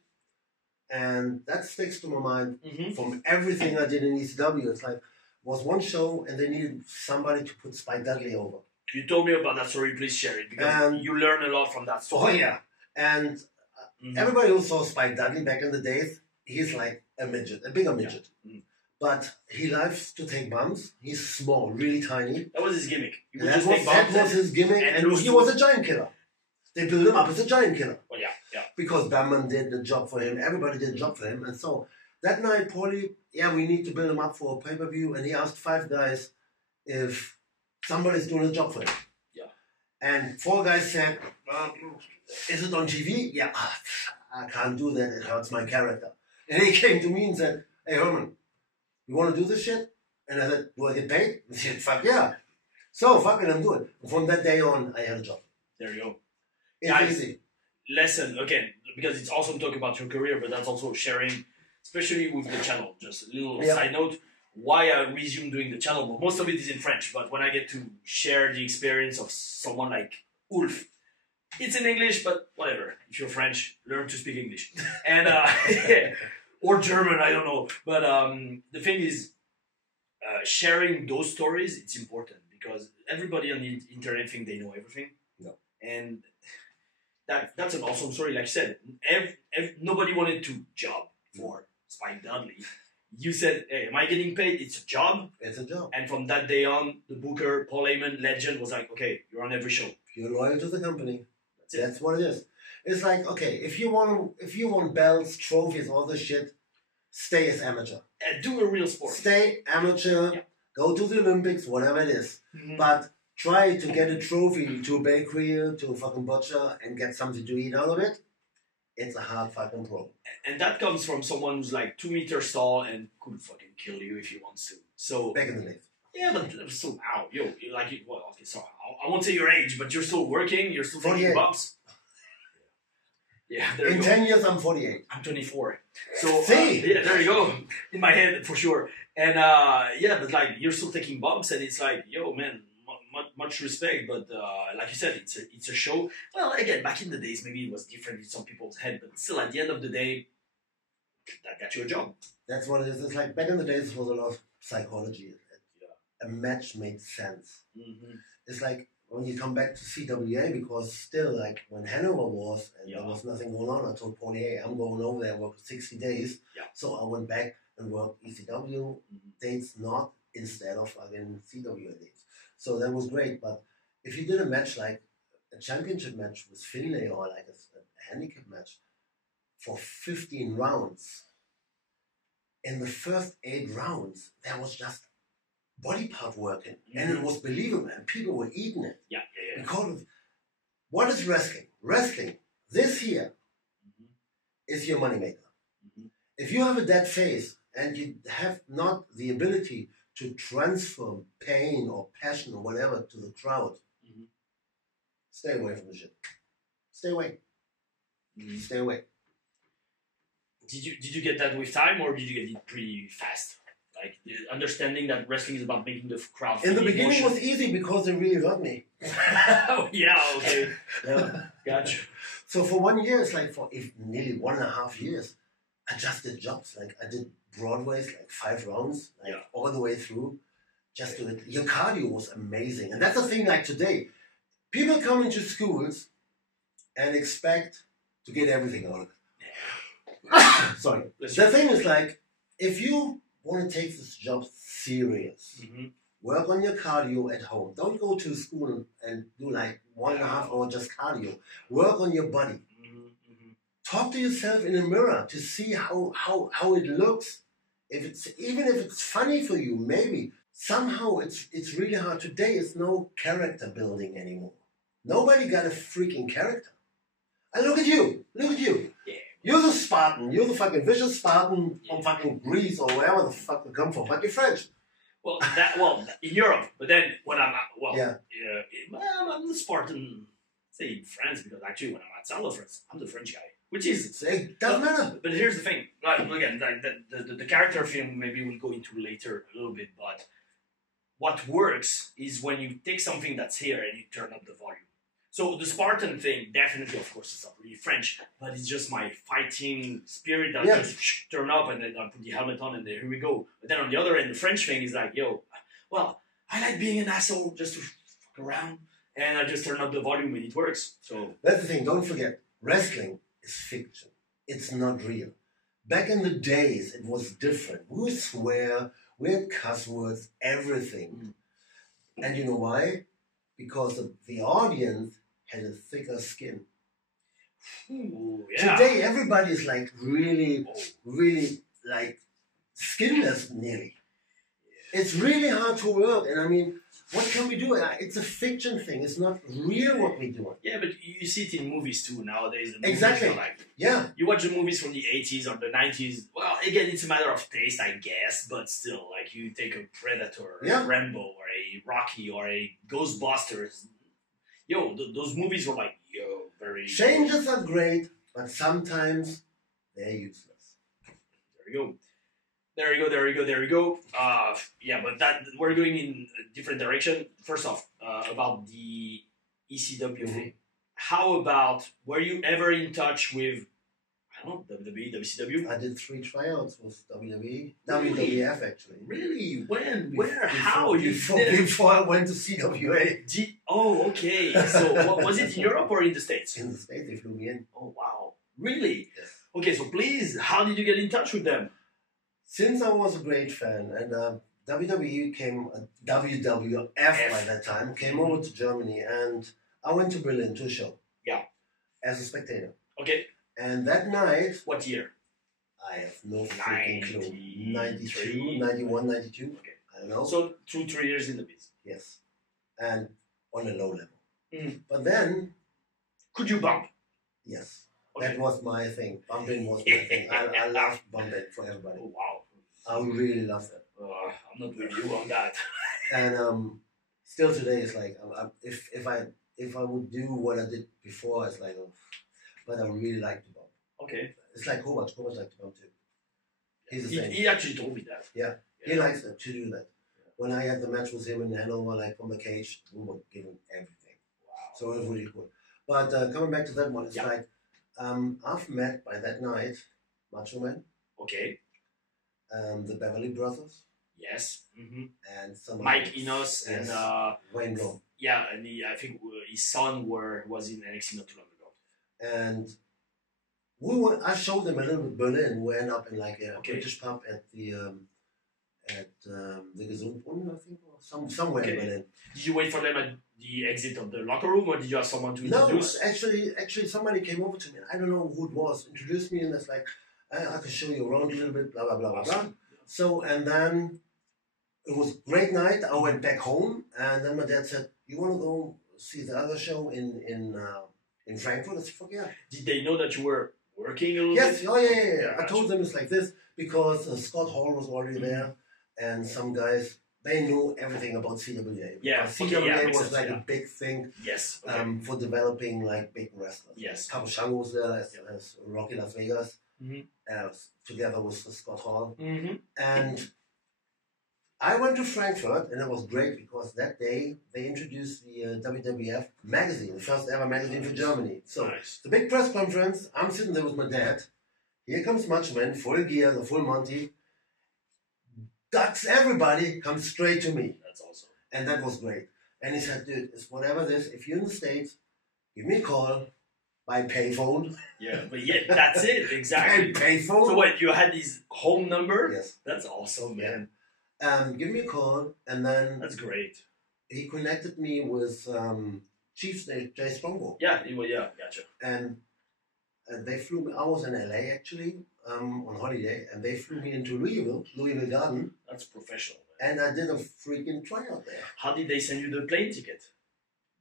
and that sticks to my mind from everything I did in ECW. It's like was one show, and they needed somebody to put Spike Dudley over. You told me about that story. Please share it because you learn a lot from that story. Oh yeah, and everybody who saw Spike Dudley back in the days, he's like a midget, a bigger midget. Yeah. But he likes to take bumps. He's small, really tiny. That was his gimmick. That was his gimmick, and he was a giant killer. They built him up as a giant killer. Oh yeah, yeah. Because Bamman did the job for him. Everybody did the job for him, and so that night, Paulie, we need to build him up for a pay-per-view, and he asked 5 guys if somebody's doing a job for him. Yeah. And 4 guys said, is it on TV? Yeah. I can't do that. It hurts my character. And he came to me and said, hey, Herman, you want to do this shit? And I said, do I get paid? He said, fuck yeah. So, fuck it, I'm doing it. And from that day on, I had a job. There you go. It's easy. Lesson, again, because it's awesome to talk about your career, but that's also sharing, especially with the channel. Just a little side note, why I resumed doing the channel. Well, most of it is in French, but when I get to share the experience of someone like Ulf, it's in English, but whatever. If you're French, learn to speak English. And or German, I don't know. But the thing is, sharing those stories, it's important because everybody on the internet thinks they know everything. No. And that's an awesome story. Like I said, nobody wanted to job for Spike Dudley. You said, "Hey, am I getting paid? It's a job." It's a job. And from that day on, the booker, Paul Heyman, legend, was like, "Okay, you're on every show. You're loyal to the company. That's it. That's what it is. It's like, okay, if you want belts, trophies, all this shit, stay as amateur. And do a real sport. Stay amateur. Yeah. Go to the Olympics, whatever it is. Mm-hmm. But try to get a trophy to a bakery, to a fucking butcher, and get something to eat out of it. It's a hard fucking problem. And that comes from someone who's like 2 meters tall and could fucking kill you if he wants to. So back in the days. Yeah, but still now, yo, like, well, okay, so I won't say your age, but you're still working, you're still taking bumps. Yeah, there you go. 10 years, I'm 48. I'm 24. So, see? Yeah, there you go. In my head, for sure. And, yeah, but, like, you're still taking bumps, and it's like, yo, man, much respect, but, like you said, it's a show. Well, again, back in the days, maybe it was different in some people's head, but still, at the end of the day, that got you a job. That's what it is. It's like, back in the days, it was a lot of psychology. A match made sense. Mm-hmm. It's like when you come back to CWA, because still, like when Hanover was and there was nothing going on, I told Paulie, hey, I'm going over there and work 60 days. Yeah. So I went back and worked ECW dates, not instead of again CWA dates. So that was great. But if you did a match like a championship match with Finlay or like a handicap match for 15 rounds, in the first 8 rounds, there was just body part working, and it was believable, and people were eating it. Yeah. Because what is wrestling? Wrestling, this here, is your moneymaker. Mm-hmm. If you have a dead face and you have not the ability to transfer pain or passion or whatever to the crowd, stay away from the shit. Stay away. Stay away. Did you get that with time, or did you get it pretty fast? Like, understanding that wrestling is about making the crowd feel in the beginning emotion. Was easy because they really hurt me. Oh, yeah, okay. Yeah, gotcha. So for 1 year, it's like nearly 1.5 years, I just did jobs. Like, I did Broadway's, like 5 rounds, like all the way through. Just do it. Your cardio was amazing. And that's the thing, like today. People come into schools and expect to get everything out of it. Sorry. The thing is, like, if you want to take this job serious, work on your cardio at home. Don't go to school and do like 1.5 hours just cardio. Work on your body. Talk to yourself in a mirror to see how it looks. Even if it's funny for you, maybe somehow it's really hard. Today it's no character building anymore. Nobody got a freaking character. And look at you. Yeah. You're the Spartan. You're the fucking vicious Spartan from fucking Greece or wherever the fuck you come from. But you're French. Well, in Europe. But then when I'm I'm the Spartan, say in France, because actually when I'm outside of France, I'm the French guy. Which is... It doesn't matter. But here's the thing. Like, again, the character film maybe we'll go into later a little bit, but what works is when you take something that's here and you turn up the volume. So the Spartan thing, definitely, of course, it's not really French, but it's just my fighting spirit that just turn up and then I put the helmet on and then here we go. But then on the other end, the French thing is like, yo, well, I like being an asshole just to fuck around and I just turn up the volume and it works. So that's the thing, don't forget, wrestling is fiction. It's not real. Back in the days, it was different. We would swear, we had cuss words, everything. And you know why? Because the audience had a thicker skin. Ooh, yeah. Today, everybody is like really like skinless nearly. It's really hard to work. And I mean, what can we do? It's a fiction thing. It's not real what we do. Yeah, but you see it in movies too nowadays. Exactly. You watch the movies from the 80s or the 90s. Well, again, it's a matter of taste, I guess. But still, like you take a Predator, a Rambo, or a Rocky, or a Ghostbusters. Yo, those movies were like, very... Changes are great, but sometimes they're useless. There you go. Yeah, but that we're going in a different direction. First off, about the ECW. How about, were you ever in touch with, I don't know, WWE, WCW? I did 3 tryouts with WWE. WWF, actually. Really? When? Where? How? Before I went to CWA. Oh, okay. So was it in Europe or in the States? In the States, they flew me in. Oh, wow. Really? Yes. Okay, so please, how did you get in touch with them? Since I was a great fan, and WWE came, WWF by that time, came over to Germany, and I went to Berlin to a show. Yeah. As a spectator. Okay. And that night... What year? I have no freaking clue. 92, 91, 92. Okay. I don't know. So 2-3 years in the biz. Yes. And on a low level. Mm. But then... Could you bump? Yes. Okay. That was my thing. Bumping was my thing. I loved bumping for everybody. Oh, wow. I really loved it. I'm not with you on that. And still today, it's like if I would do what I did before, it's like, but I would really like to bump. Okay. It's like Hobart like to bump too. He's the same. He actually told me that. Yeah. He likes to do that. When I had the match with him in Hanover, like from the cage, we were giving everything. Wow. So it was really cool. But coming back to that one, it's like I've met by that night Macho Man. Okay. The Beverly Brothers. Yes. Mm-hmm. And some Mike Enos and Wayne Bloom. Yeah, and I think his son was in NXT not too long ago. And I showed them a little bit Berlin. We end up in like a British pub at the Gesundbrunnen, I think, or somewhere in Berlin. Did you wait for them at the exit of the locker room, or did you have someone to introduce? No, actually, somebody came over to me. I don't know who it was. Introduced me, and it's like, I can show you around a little bit, blah blah blah blah blah. So, and then it was a great night. I went back home, and then my dad said, "You want to go see the other show in Frankfurt?" I said, "Fuck yeah." Did they know that you were working a little bit? Yes. Oh yeah. I told them it's like this because Scott Hall was already there, and some guys. They knew everything about CWA. Yeah, CWA was like a big thing. Yes. For developing like big wrestlers. Yes. Capo Shango was there as Rocky Las Vegas, mm-hmm. Together with Scott Hall. Mm-hmm. And I went to Frankfurt, and it was great because that day they introduced the WWF magazine, the first ever magazine for Germany. So the big press conference. I'm sitting there with my dad. Here comes Macho Man, full gear, the full Monty. Ducks everybody, comes straight to me. That's awesome. And that was great. And he said, dude, it's whatever this, if you're in the States, give me a call by payphone. Yeah, but that's it, exactly. Payphone. So what, you had his home number? Yes. That's awesome, man. Give me a call, and then... That's great. He connected me with Chief Jay Strongbow. Yeah, gotcha. And they flew me, I was in LA actually, on holiday, and they flew me into Louisville Garden. That's professional. Man. And I did a freaking tryout there. How did they send you the plane ticket?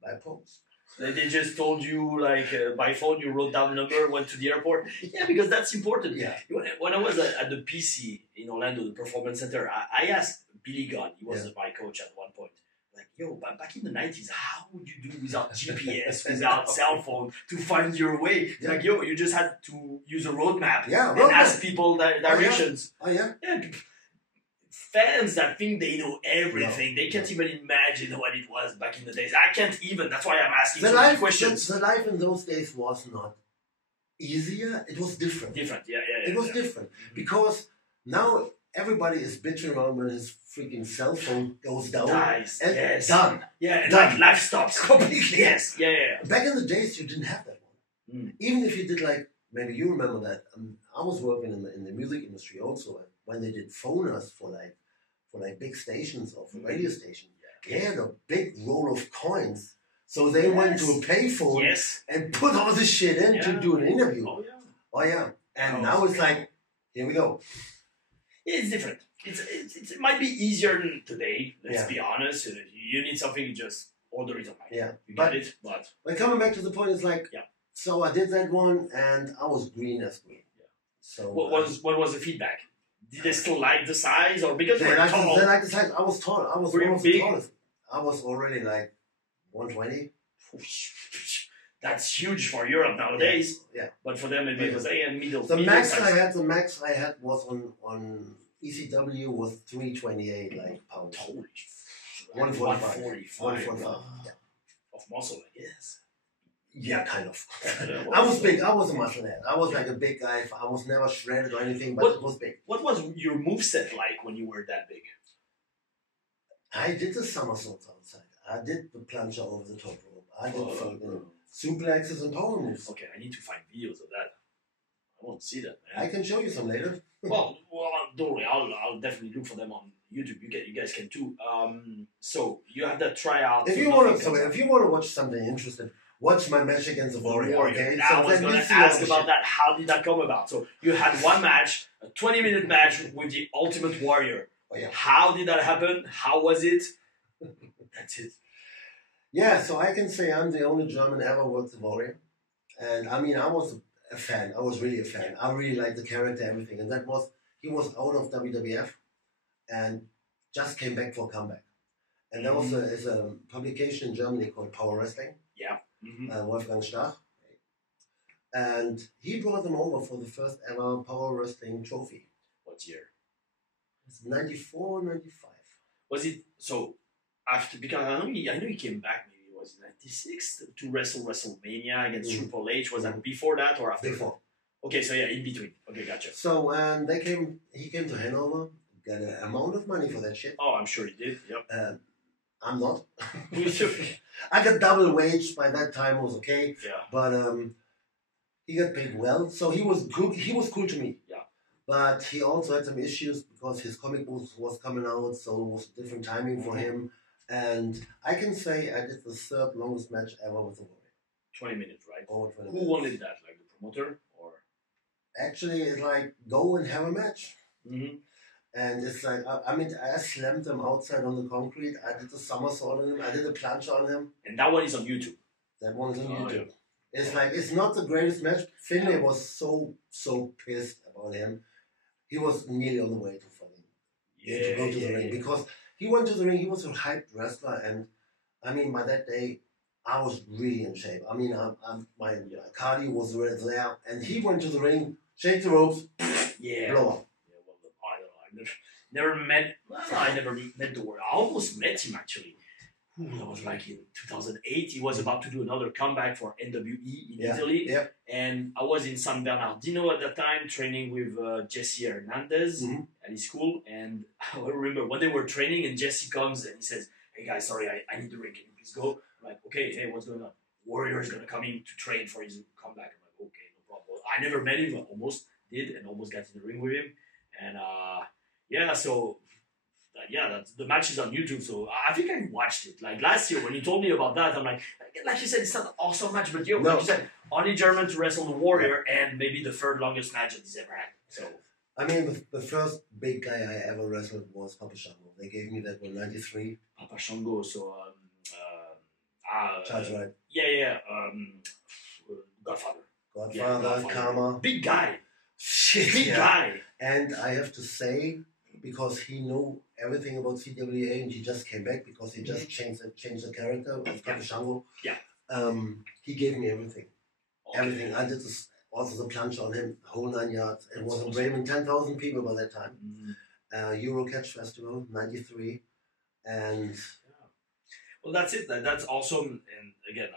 By post. They just told you, like, by phone, you wrote down the number, went to the airport? Yeah, because that's important. Yeah. When I was at the PC in Orlando, the Performance Center, I asked Billy Gunn, he was my coach at one point, like, yo, back in the 90s, how would you do without GPS, without cell phone, to find your way? Yeah. Like, yo, you just had to use a roadmap and ask people directions. Oh, yeah? Yeah. Fans that think they know everything, they can't even imagine what it was back in the days. I can't even, that's why I'm asking so many questions. The life in those days was not easier, it was different. Yeah. It was different, because now everybody is bitching around when his freaking cell phone goes down. Dies. And yes. Done. Yeah, and done. Like life stops completely. Yes. Yeah. Back in the days, you didn't have that one. Even if you did, like, maybe you remember that. I was working in the music industry also, when they did phoners for big stations or for radio stations. They had a big roll of coins. So they went to a payphone and put all this shit in to do an interview. Oh yeah. And now it's like, here we go. It's different. It might be easier than today, let's be honest. You need something, you just order it online. Yeah. You get it, but... But coming back to the point, it's like, so I did that one, and I was green as green. Yeah. So what was the feedback? Did they still like the size, or because they liked the size? I was tall. I was one of the tallest. I was already like 120. That's huge for Europe nowadays. Yeah. But for them, it was a middle. The max I had was on ECW was 328 pounds. Holy. 145. 145. Yeah. Of muscle, I guess. Yeah, kind of. I was big. I was a musclehead. I was like a big guy. I was never shredded or anything, but it was big. What was your moveset like when you were that big? I did the somersaults outside. I did the plunger over the top rope. I did suplexes and power moves. Okay, I need to find videos of that. I want to see that, man. I can show you some later. well, don't worry. I'll definitely look for them on YouTube. You guys can too. So you have that tryout. If you want to watch something interesting, watch my match against the Warrior. Okay, I was going to ask about that. How did that come about? So you had one match, a 20-minute match with the Ultimate Warrior. Oh, yeah. How did that happen? How was it? That's it. Yeah, so I can say I'm the only German ever with the Warrior, and I mean I was a fan. I was really a fan. I really liked the character, everything, and he was out of WWF, and just came back for a comeback. And there was a publication in Germany called Power Wrestling. Yeah. Wolfgang Stach. And he brought them over for the first ever Power Wrestling trophy. What year? It's 94, 95. Was it so after? Because I know he came back. Maybe it was 96 to wrestle WrestleMania against Triple H. Was that before that or after? Before. Okay, so yeah, in between. Okay, gotcha. So he came to Hanover, got an amount of money for that shit. Oh, I'm sure he did. Yep. I'm not. I got double wage by that time. It was okay. Yeah. But he got paid well, so he was good. He was cool to me. Yeah. But he also had some issues because his comic book was coming out, so it was a different timing for him. And I can say I did the third longest match ever with the Warrior. 20 minutes, right? Over 20 minutes. Who wanted that? Like the promoter or? Actually, it's like go and have a match. Mm-hmm. And it's like, I slammed him outside on the concrete. I did the somersault on him. I did a planche on him. And that one is on YouTube. That one is on YouTube. Yeah. It's like, it's not the greatest match. Finlay was so pissed about him. He was nearly on the way to go to the ring. Because he went to the ring, he was a hyped wrestler. And I mean, by that day, I was really in shape. I mean, my cardio was there. And he went to the ring, shake the ropes, blow up. I never met the Warrior. I almost met him actually. That was like in 2008. He was about to do another comeback for NWE in Italy. Yeah. And I was in San Bernardino at that time training with Jesse Hernandez at his school. And I remember when they were training and Jesse comes and he says, "Hey guys, sorry, I need the ring. Can you please go?" I'm like, "Okay, hey, what's going on?" Warrior is going to come in to train for his comeback. I'm like, "Okay, no problem." I never met him. I almost did and almost got in the ring with him. And that's the match is on YouTube, so I think I watched it. Like last year when you told me about that, I'm like you said, it's not an awesome match, but like you said, only German to wrestle the Warrior and maybe the third longest match that he's ever had. So I mean, the first big guy I ever wrestled was Papa Shango. They gave me that one, 93. Papa Shango, so Charles Wright. Yeah. Godfather, Karma. Big guy. Shit, big guy. And I have to say, because he knew everything about CWA and he just came back because he just changed the character of Papa Shango. Yeah. He gave me everything. Okay. Everything. I did also the planche on him, the whole 9 yards. It was in Bremen, 10,000 people by that time. Eurocatch Festival, 93. And well, that's it. That's awesome. And again,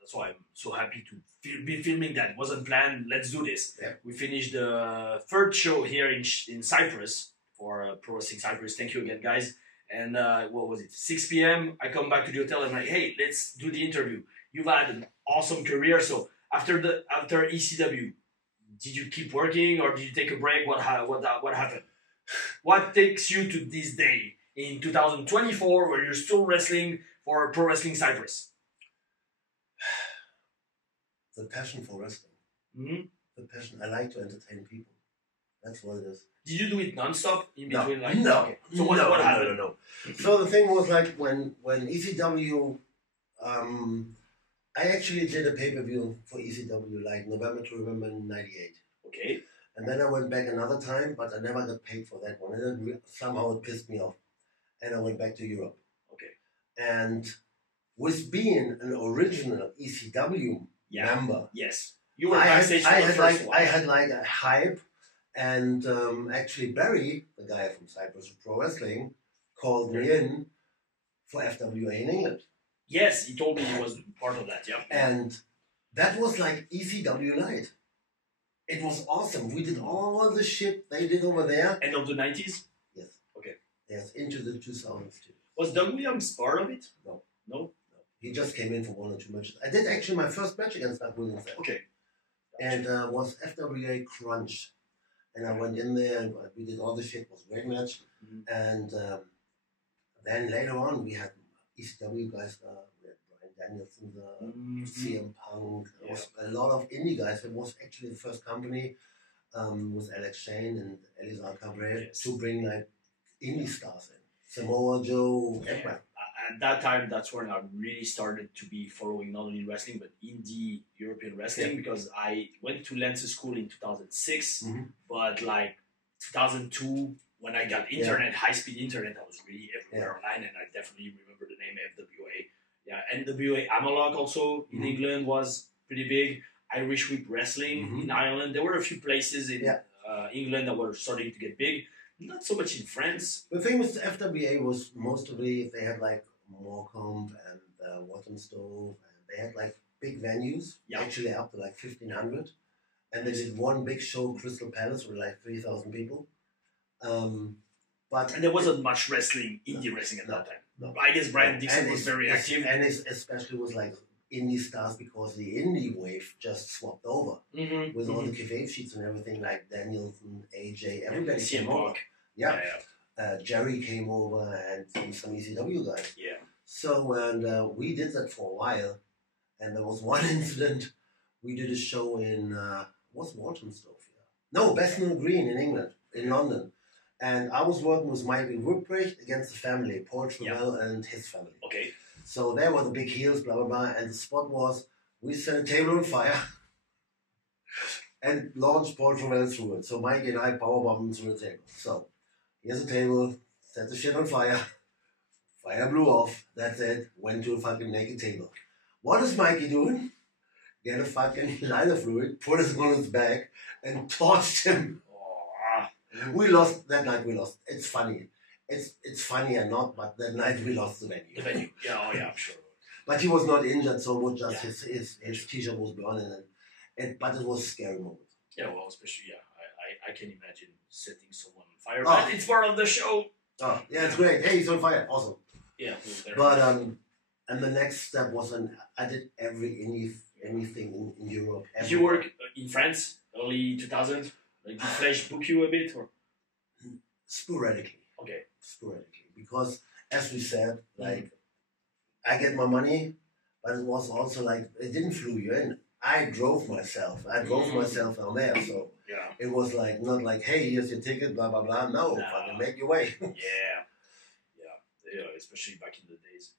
that's why I'm so happy to be filming that. It wasn't planned. Let's do this. Yeah. We finished the third show here in Cyprus for Pro Wrestling Cyprus. Thank you again, guys. And what was it? 6 p.m. I come back to the hotel and I'm like, "Hey, let's do the interview. You've had an awesome career. So after ECW, did you keep working or did you take a break? What happened? What takes you to this day in 2024 where you're still wrestling for Pro Wrestling Cyprus?" The passion for wrestling. Mm-hmm. The passion. I like to entertain people. That's what it is. Did you do it non-stop in between? No. Okay. So what happened? No. So the thing was like when ECW, I actually did a pay-per-view for ECW like November to November 98. Okay. And then I went back another time, but I never got paid for that one. And then somehow it pissed me off. And I went back to Europe. Okay. And with being an original ECW member. Yes. You were backstage for the first one. I had like a hype. And actually Barry, the guy from Cyprus Pro Wrestling, called me in for FWA in England. Yes, he told me he was part of that, yeah. And that was like ECW night. It was awesome. We did all the shit they did over there. End of the 90s? Yes. Okay. Yes, into the 2000s too. Was Doug Williams part of it? No. No. He just came in for 1 or 2 matches. I did actually my first match against Doug Williams. Okay. And was FWA Crunch. And I went in there and we did all the shit. It was a great match. And then later on we had ECW guys, we had Brian Danielson, CM Punk. There was a lot of indie guys. It was actually the first company with Alex Shane and Elizar Cabrera to bring like indie stars in. Samoa Joe, everyone. At that time, that's when I really started to be following not only wrestling but indie European wrestling because I went to Lenses School in 2006, but like 2002 when I got internet, high-speed internet, I was really everywhere online, and I definitely remember the name FWA. Yeah, NWA Analog also in England was pretty big. Irish Whip Wrestling in Ireland. There were a few places in England that were starting to get big. Not so much in France. The thing with FWA was mostly they had like Morecambe and Walthamstow, and they had like big venues, actually up to like 1,500, and they did one big show, Crystal Palace, with like 3,000 people. And there wasn't much wrestling, indie wrestling at that time. No. I guess Brian Dixon was very active, and it especially was like indie stars because the indie wave just swapped over with all the kayfabe sheets and everything, like Danielson, AJ, everybody came over. Jerry came over and some ECW guys. Yeah. So, and we did that for a while. And there was one incident. We did a show in, what's Walthamstow? No, Bethnal Green in England, in London. And I was working with Michael Woodbridge against the family, Paul Travell and his family. Okay. So they were the big heels, blah, blah, blah. And the spot was, we set a table on fire and launched Paul Travell through it. So Mike and I powerbombed through the table. So, here's a table, set the shit on fire. Fire blew off. That's it. Went to a fucking naked table. What is Mikey doing? Get a fucking lighter fluid, put it on his back, and torched him. We lost that night. We lost. It's funny. It's funny or not, but that night we lost the venue. The venue. Yeah, oh yeah, I'm sure. But he was not injured, so it was just his t-shirt was burning, but it was a scary moment. Yeah, well, especially I can imagine setting someone on fire. But it's part of the show. Oh, yeah, it's great. Hey, he's on fire. Awesome. Yeah. But and the next step was I did anything in Europe. Did you work in France early 2000s? Like, did Flash book you a bit or? Sporadically. Okay. Sporadically, because as we said, like I get my money, but it was also like it didn't flew you in. I drove myself. Myself down there, so it was like not like, hey, here's your ticket, blah blah blah. No, fucking make your way. yeah, especially back in the days.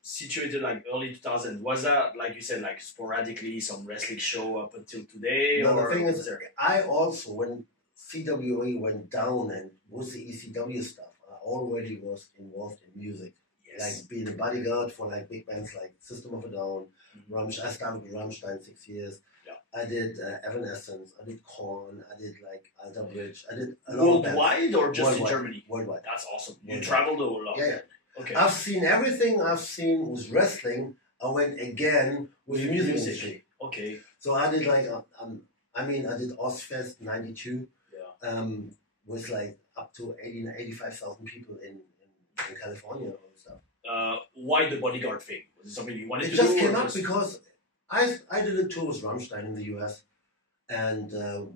Situated like early 2000, was that, like you said, like sporadically some wrestling show up until today? No, the thing is, I also, when CWA went down and with the ECW stuff, I already was involved in music. Yes. Like being a bodyguard for like big bands like System of a Down, Rammstein. I started with Rammstein 6 years. Yeah. I did Evanescence, I did Korn, I did like Alter Bridge, I did a lot worldwide or just in Germany? Worldwide. That's awesome. You traveled a lot. Yeah. Okay. I've seen everything I've seen with wrestling. I went again with the music industry. Okay. So I did like, I did Ozfest 92. Yeah. With like up to 85,000 people in California and stuff. Why the bodyguard thing? Was it something you wanted to do? It just came up because I did a tour with Rammstein in the US, and the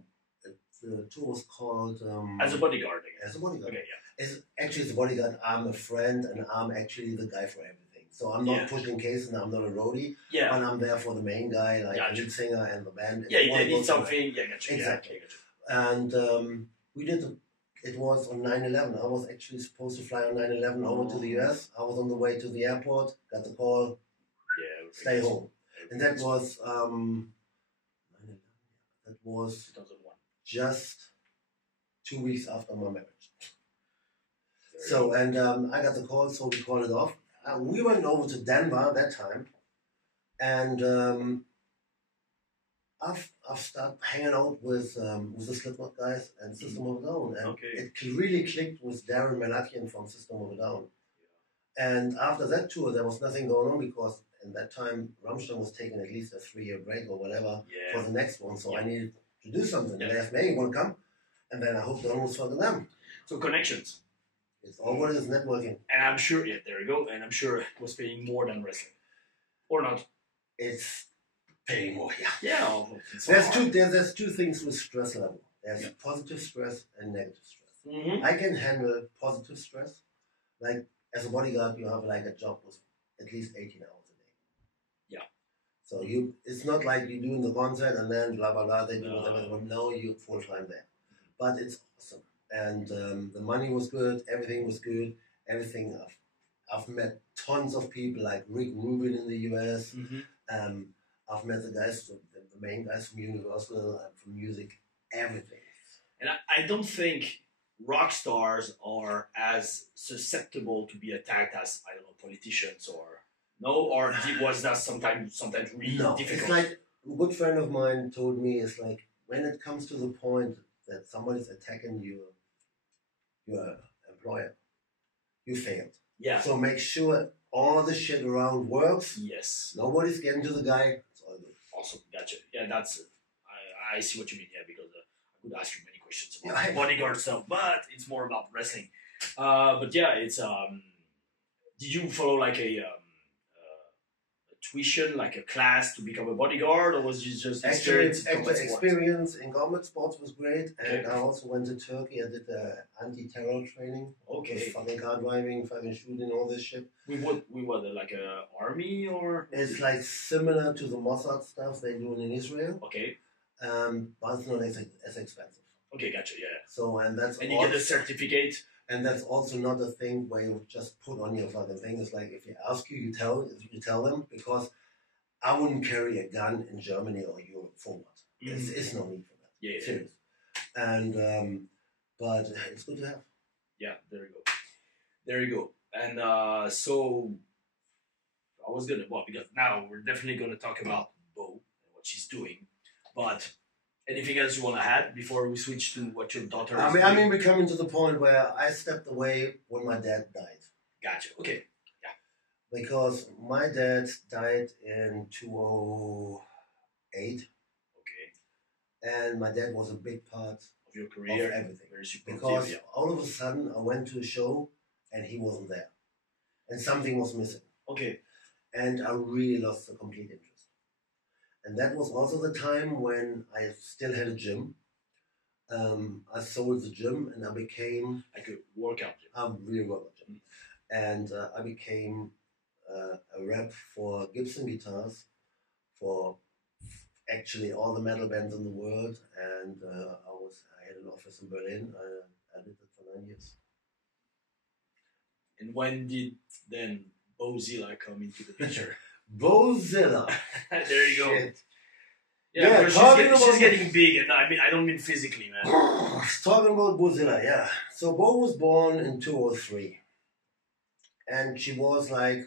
tour was called As a Bodyguard. As a Bodyguard. Okay, yeah. It's a bodyguard. I'm a friend, and I'm actually the guy for everything. So I'm not pushing cases, and I'm not a roadie. Yeah. But I'm there for the main guy, like the lead singer and the band. Yeah, you need something. Yeah, gotcha. Exactly. Yeah, and we did. It was on 9/11. I was actually supposed to fly on 9/11 over to the US. I was on the way to the airport. Got the call. Yeah. Stay home. And that was 9/11. That was 2001. Just 2 weeks after my marriage. So, and I got the call, so we called it off. We went over to Denver that time, and I've started hanging out with the Slipknot guys and System of a Down, and it really clicked with Darren Malakian from System of a Down. Yeah. And after that tour, there was nothing going on because in that time Rammstein was taking at least a 3-year break or whatever for the next one, so I needed to do something. And they asked me, "You want to come?" And then I hooked on with them. So connections. It's always networking. And I'm sure, yeah, there you go. And I'm sure it was paying more than wrestling, or not. It's paying more. Yeah. Yeah. There's two things with stress level. There's positive stress and negative stress. Mm-hmm. I can handle positive stress. Like as a bodyguard, you have like a job with at least 18 hours a day. Yeah. So it's not like you doing the concert and then blah blah blah. They do whatever. No, you're full time there. But it's awesome, and the money was good. Everything was good. Everything. I've met tons of people like Rick Rubin in the US. Mm-hmm. I've met the guys, the main guys from Universal, from music, everything. And I don't think rock stars are as susceptible to be attacked as, I don't know, politicians or was that sometimes really difficult? It's like a good friend of mine told me, it's like when it comes to the point that somebody's attacking your employer, you failed. Yeah. So make sure all the shit around works. Yes. Nobody's getting to the guy. It's all good. Awesome. Gotcha. Yeah, I see what you mean. Yeah, because I could ask you many questions about bodyguard stuff, but it's more about wrestling. But yeah, it's did you follow like a tuition, like a class to become a bodyguard, or was it just experience in combat sports was great, and I also went to Turkey. I did anti-terror training. Okay. Fucking car driving, fucking shooting, all this shit. We were like a army or? It's like similar to the Mossad stuff they do in Israel. Okay. But it's not as expensive. Okay, gotcha. Yeah. So and you get a certificate. And that's also not a thing where you just put on your fucking thing. It's like if you ask you tell them, because I wouldn't carry a gun in Germany or Europe for what? Mm-hmm. It's no need for that. Yeah. Serious. And but it's good to have. Yeah, there you go. And so I was because now we're definitely gonna talk about Bo and what she's doing, but. Anything else you want to add before we switch to what your daughter is doing? I mean, we're coming to the point where I stepped away when my dad died. Gotcha. Okay. Yeah. Because my dad died in 2008. Okay. And my dad was a big part of your career. Of everything. Very supportive, because all of a sudden I went to a show and he wasn't there. And something was missing. Okay. And I really lost the complete interest. And that was also the time when I still had a gym. I sold the gym and I became... Like a workout gym. A real workout gym. And I became a rep for Gibson guitars for actually all the metal bands in the world. And I had an office in Berlin. I did it for 9 years. And when did then Bozilla come into the picture? Bozilla. There you go. Shit. Yeah, she's getting big, and I don't mean physically, man. Talking about Bozilla, yeah. So Bo was born in 2003, and she was a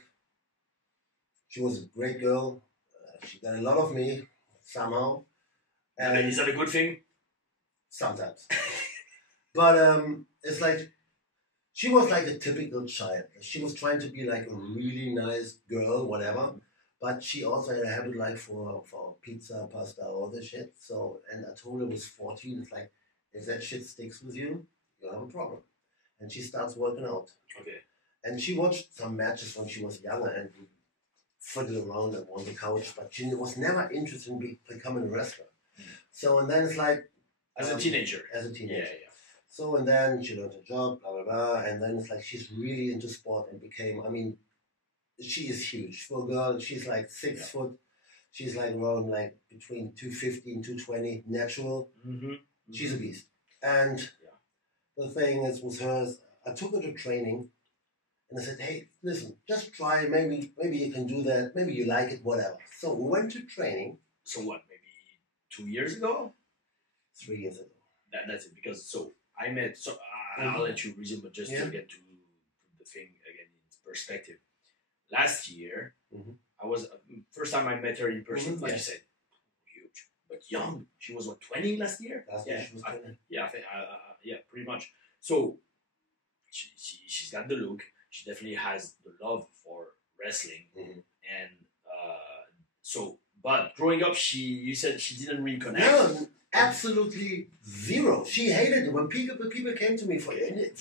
great girl. She got a lot of me somehow. And is that a good thing? Sometimes. But it's like she was like a typical child. She was trying to be like a really nice girl, whatever. But she also had a habit like for pizza, pasta, all this shit. So, and I told her I was 14, it's like, if that shit sticks with you, you'll have a problem. And she starts working out. Okay. And she watched some matches when she was younger and fiddled around on the couch, but she was never interested in becoming a wrestler. So, and then it's like... As a teenager. Yeah. So, and then she learned a job, blah, blah, blah. And then it's like she's really into sport and became, she is huge. For a girl, she's like 6 foot. She's like around like between 250 and 220 natural. Mm-hmm. She's a beast. And the thing is with hers, I took her to training and I said, hey, listen, just try. Maybe you can do that. Maybe you like it, whatever. So we went to training. So what, maybe 2 years ago? 3 years ago. That's it. Because I met, I'll let you resume, but just to get to put the thing again in perspective. Last year, I was first time I met her in person. Like you said, huge but young. She was 20 last year. Last year she was 20. I think pretty much. So she's got the look. She definitely has the love for wrestling, and but growing up, you said she didn't really connect. No, Absolutely zero. She hated it. When people came to me for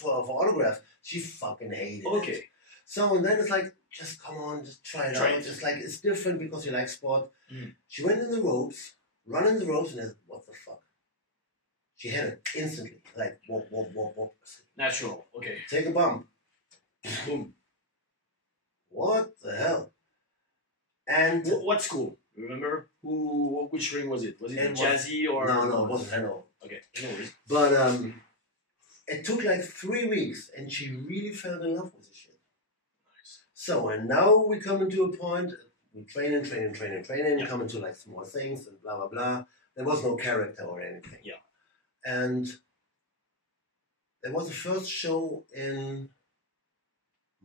autographs, she fucking hated it. So and then it's like, just come on, just try it out. It's like, it's different because you like sport. She went in the ropes, running the ropes, and I said, what the fuck? She had it instantly. Like, whoop. Natural. Okay. Take a bump. Boom. What the hell? And what school? Remember which ring was it? Was it Jazzy or no? It wasn't Hanno. Okay, no worries. But it took like 3 weeks, and she really fell in love with the shit. Nice. So and now we come into a point. We training, come into like small things and blah blah blah. There was no character or anything. Yeah. And there was the first show in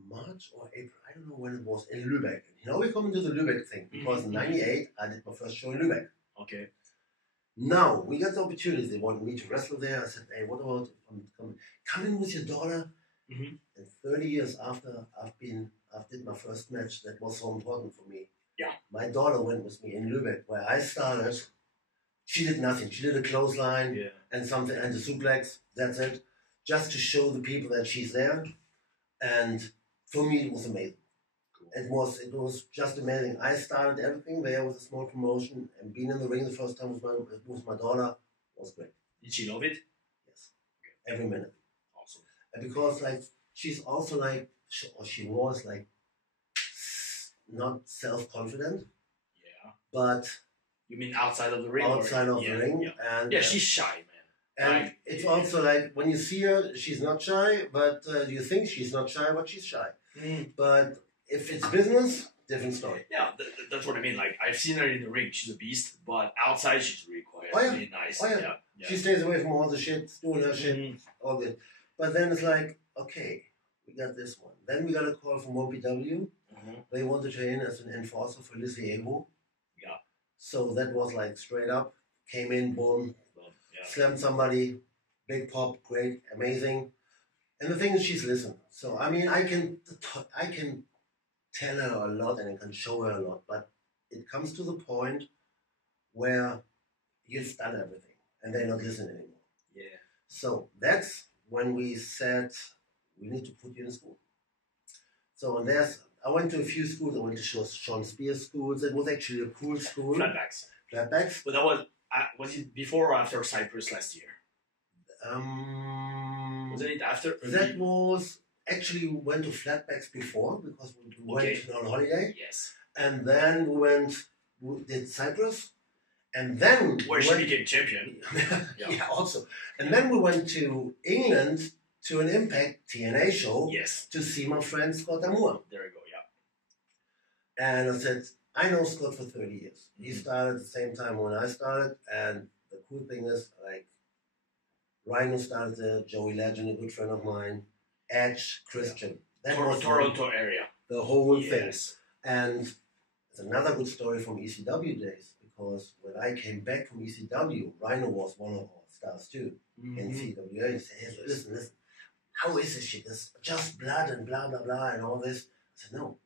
March or April, I don't know when it was, in Lübeck. Now we come into the Lübeck thing, because in '98 I did my first show in Lübeck. Okay. Now we got the opportunity. They wanted me to wrestle there. I said, hey, what about come in with your daughter? And 30 years after I did my first match, that was so important for me. Yeah. My daughter went with me in Lübeck, where I started. She did nothing. She did a clothesline and something and a suplex. That's it. Just to show the people that she's there. And for me, it was amazing. Cool. It was just amazing. I started everything there with a small promotion, and being in the ring the first time with my daughter was great. Did she love it? Yes. Okay. Every minute. Awesome. And because like she's also like, she was like not self-confident. Yeah. But you mean outside of the ring? Outside of the ring. Yeah. And she's shy, man. And it's also like, when you see her, she's not shy, but you think she's not shy, but she's shy. But if it's business, different story. Yeah, that's what I mean. Like, I've seen her in the ring, she's a beast, but outside she's really quiet, really nice. Yeah. She stays away from all the shit, doing her shit, all this. But then it's like, okay, we got this one. Then we got a call from OPW. They want to train as an enforcer for Lizzie Abo. Yeah. So that was like straight up, came in, boom. Slammed somebody, big pop, great, amazing. And the thing is, she's listened. So I mean, I can tell her a lot and I can show her a lot, but it comes to the point where you've done everything and they're not listening anymore. Yeah. So that's when we said we need to put you in school. So and I went to a few schools. I went to Sean Spears schools. It was actually a cool school. Flatbacks. But that was it before or after Cyprus last year? Wasn't it after? That was actually, we went to Flatbacks before because we went on holiday. Yes. And then we did Cyprus. And then where she became champion. Yeah, also. And then we went to England to an Impact TNA show. Yes. To see my friend Scott D'Amore. There you go, yeah. And I said, I know Scott for 30 years. He started at the same time when I started, and the cool thing is, like, Rhino started there, Joey Legend, a good friend of mine, Edge, Christian. That was Toronto area. The whole thing. And it's another good story from ECW days, because when I came back from ECW, Rhino was one of our stars too in CWA. He said, hey, listen, how is this shit? It's just blood and blah, blah, blah, and all this. I said, no.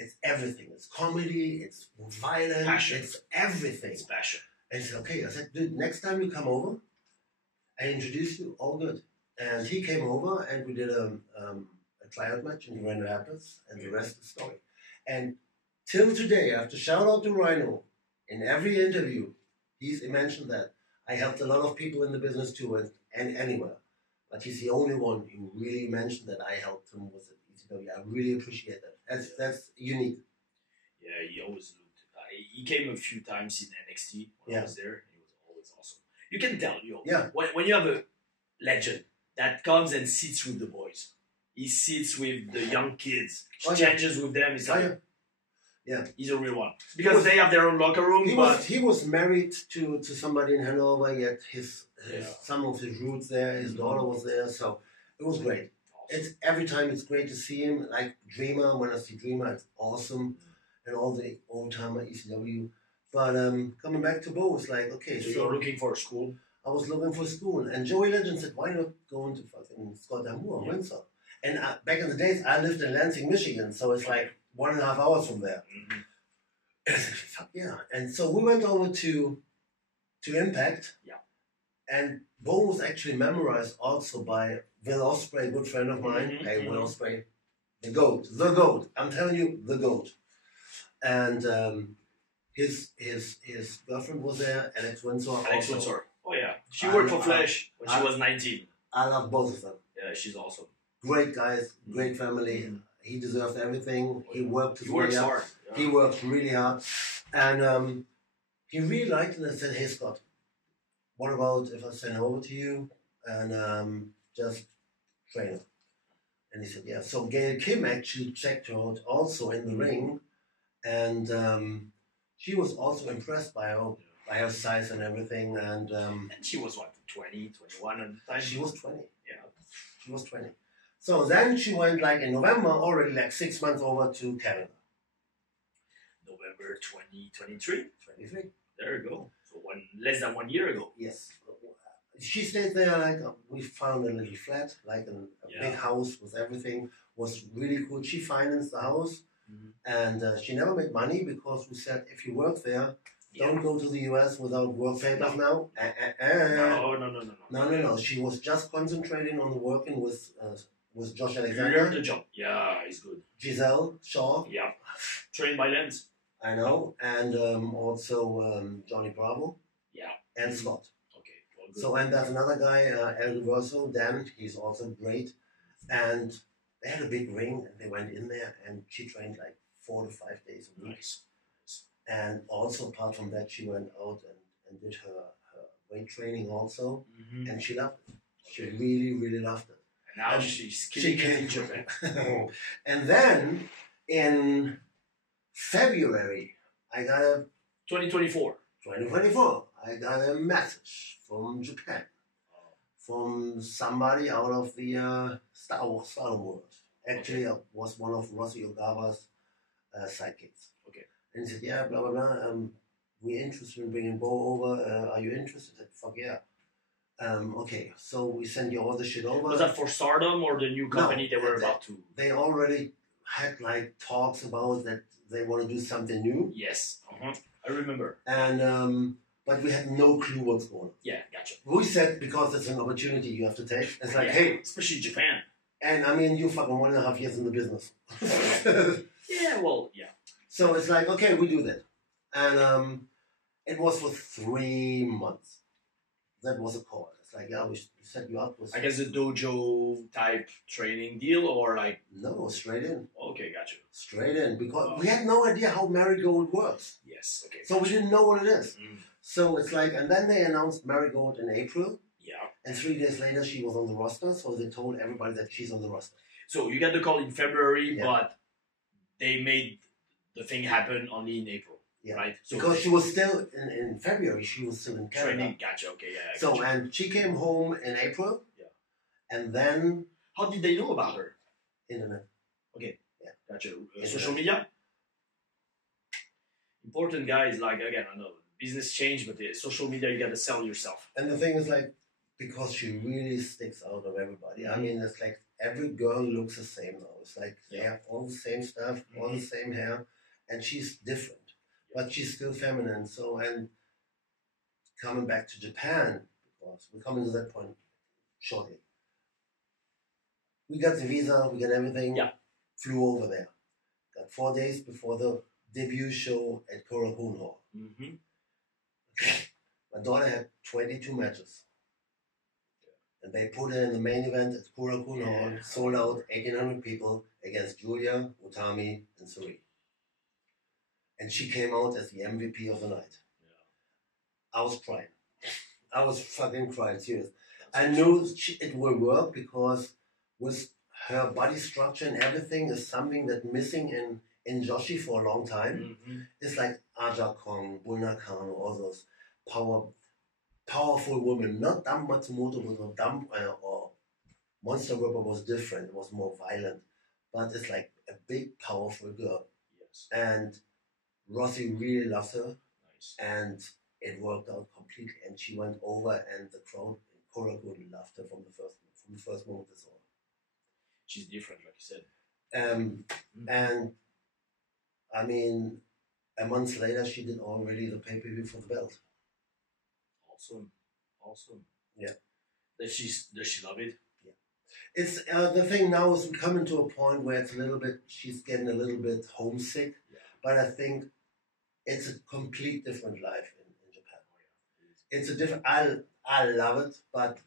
It's everything. It's comedy, it's violence, passion. It's everything. It's passion. And he said, okay. I said, dude, next time you come over, I introduce you, all good. And he came over and we did a tryout match in Grand Rapids, and the rest is story. And till today, I have to shout out to Rhino. In every interview, he mentioned that I helped a lot of people in the business too, and anywhere. But he's the only one who really mentioned that I helped him with it. I really appreciate that. That's unique. Yeah, he always looked. He came a few times in NXT when I was there. He was always awesome. You can tell, when you have a legend that comes and sits with the boys, he sits with the young kids, changes with them. He's like, he's a real one because they have their own locker room. He was married to somebody in Hanover. He had some of his roots there. His daughter was there, so it was great. It's every time it's great to see him. Like Dreamer, when I see Dreamer, it's awesome, and all the old timer ECW. But coming back to Bo, it's like, okay. So you're looking for a school? I was looking for a school, and Joey Legend said, why not go into fucking Scott D'Amore, Windsor? And back in the days, I lived in Lansing, Michigan, so it's like 1.5 hours from there. And I said, fuck yeah. And so we went over to Impact. Yeah. And Bo was actually memorized also by Will Ospreay, a good friend of mine. Mm-hmm, Hey, Will Ospreay, the GOAT. I'm telling you, the GOAT. And his girlfriend was there, Alex Windsor. Alex Windsor. Oh yeah, she worked for Flash when she was 19. I love both of them. Yeah, she's awesome. Great guys, great family. Mm-hmm. He deserved everything. He worked. He works hard. Yeah. He worked really hard, and he really liked it. And said, "Hey Scott, what about if I send him over to you and just train him?" And he said, "Yeah." So Gail Kim actually checked her out also in the ring, and she was also impressed by her size and everything. And she was what, 20, 21 at the time? She was 20. Yeah. She was 20. So then she went like in November, already like 6 months over to Canada. November 2023? 23. There you go. So less than 1 year ago. Yes. She stayed there like, we found a little flat, like a big house with everything. Was really cool. She financed the house. And she never made money because we said, if you work there, don't go to the US without work papers now. No. She was just concentrating on working with Josh Alexander. Learn the job. Yeah, he's good. Giselle Shaw. Yeah. Trained by Lens. I know. And also Johnny Bravo. Yeah. And Scott. Okay. Well, good. So, and there's another guy, El Verso, Dan. He's also great. And they had a big ring and they went in there and she trained like 4 to 5 days a week. Nice. And also apart from that, she went out and did her weight training also. And she loved it. She really, really loved it. And now she's killing it in Japan. And then in February, I got a 2024, I got a message from Japan. From somebody out of the Star Wars world. Actually, it was one of Rossy Ogawa's sidekicks. Okay. And he said, yeah, blah, blah, blah. We're interested in bringing Bo over. Are you interested? I said, fuck yeah. Okay, so we send you all the shit over. Was that for Stardom or the new company they were about to? They already had like talks about that they want to do something new. Yes. I remember. And but we had no clue what's going on. Yeah, gotcha. We said, because it's an opportunity you have to take. It's like, hey. Especially Japan. And I mean, you fucking 1.5 years in the business. Yeah, well, yeah. So it's like, okay, we do that. And it was for 3 months. That was a call. It's like, yeah, we set you up with... I guess a dojo type training deal or like... No, straight in. Okay, gotcha. Straight in. Because we had no idea how Marigold works. Yes, okay. So we didn't know what it is. So it's like, and then they announced Marigold in April. Yeah. And 3 days later, she was on the roster. So they told everybody that she's on the roster. So you got the call in February, but they made the thing happen only in April. Yeah. Right? So because she was still, in February, she was still in Canada. Training, gotcha, okay, yeah. So, and she came home in April. Yeah. And then... How did they know about her? Internet. Okay. Yeah. Gotcha. Social media? Important, guys, like, again, I know business change, but the social media, you gotta sell yourself. And the thing is, like, because she really sticks out of everybody. I mean, it's like every girl looks the same now. It's like they have all the same stuff, all the same hair, and she's different, but she's still feminine. So, and coming back to Japan, because we're coming to that point shortly. We got the visa, we got everything. Yeah. Flew over there. Got 4 days before the debut show at Korakuen Hall. My daughter had 22 matches. And they put her in the main event at Korakuen Hall, sold out 1,800 people against Julia, Utami, and Suri. And she came out as the MVP of the night. Yeah. I was crying. I was fucking crying, serious. I knew it will work because with her body structure and everything is something that's missing in Joshi for a long time. It's like Aja Kong, Bulna Khan, all those powerful women. Not Dam Matsumoto was not Dam, or Monster Ripper was different. It was more violent. But it's like a big, powerful girl. Yes. And Rossi really loves her. Nice. And it worked out completely. And she went over and the crowd in Korakuen loved her from the first moment they saw her. She's different, like you said. And I mean, a month later, she did already the pay-per-view for the belt. Awesome. Yeah. Does she love it? Yeah. It's the thing now is we're coming to a point where it's a little bit. She's getting a little bit homesick, but I think it's a complete different life in Japan. It's a different. I love it, but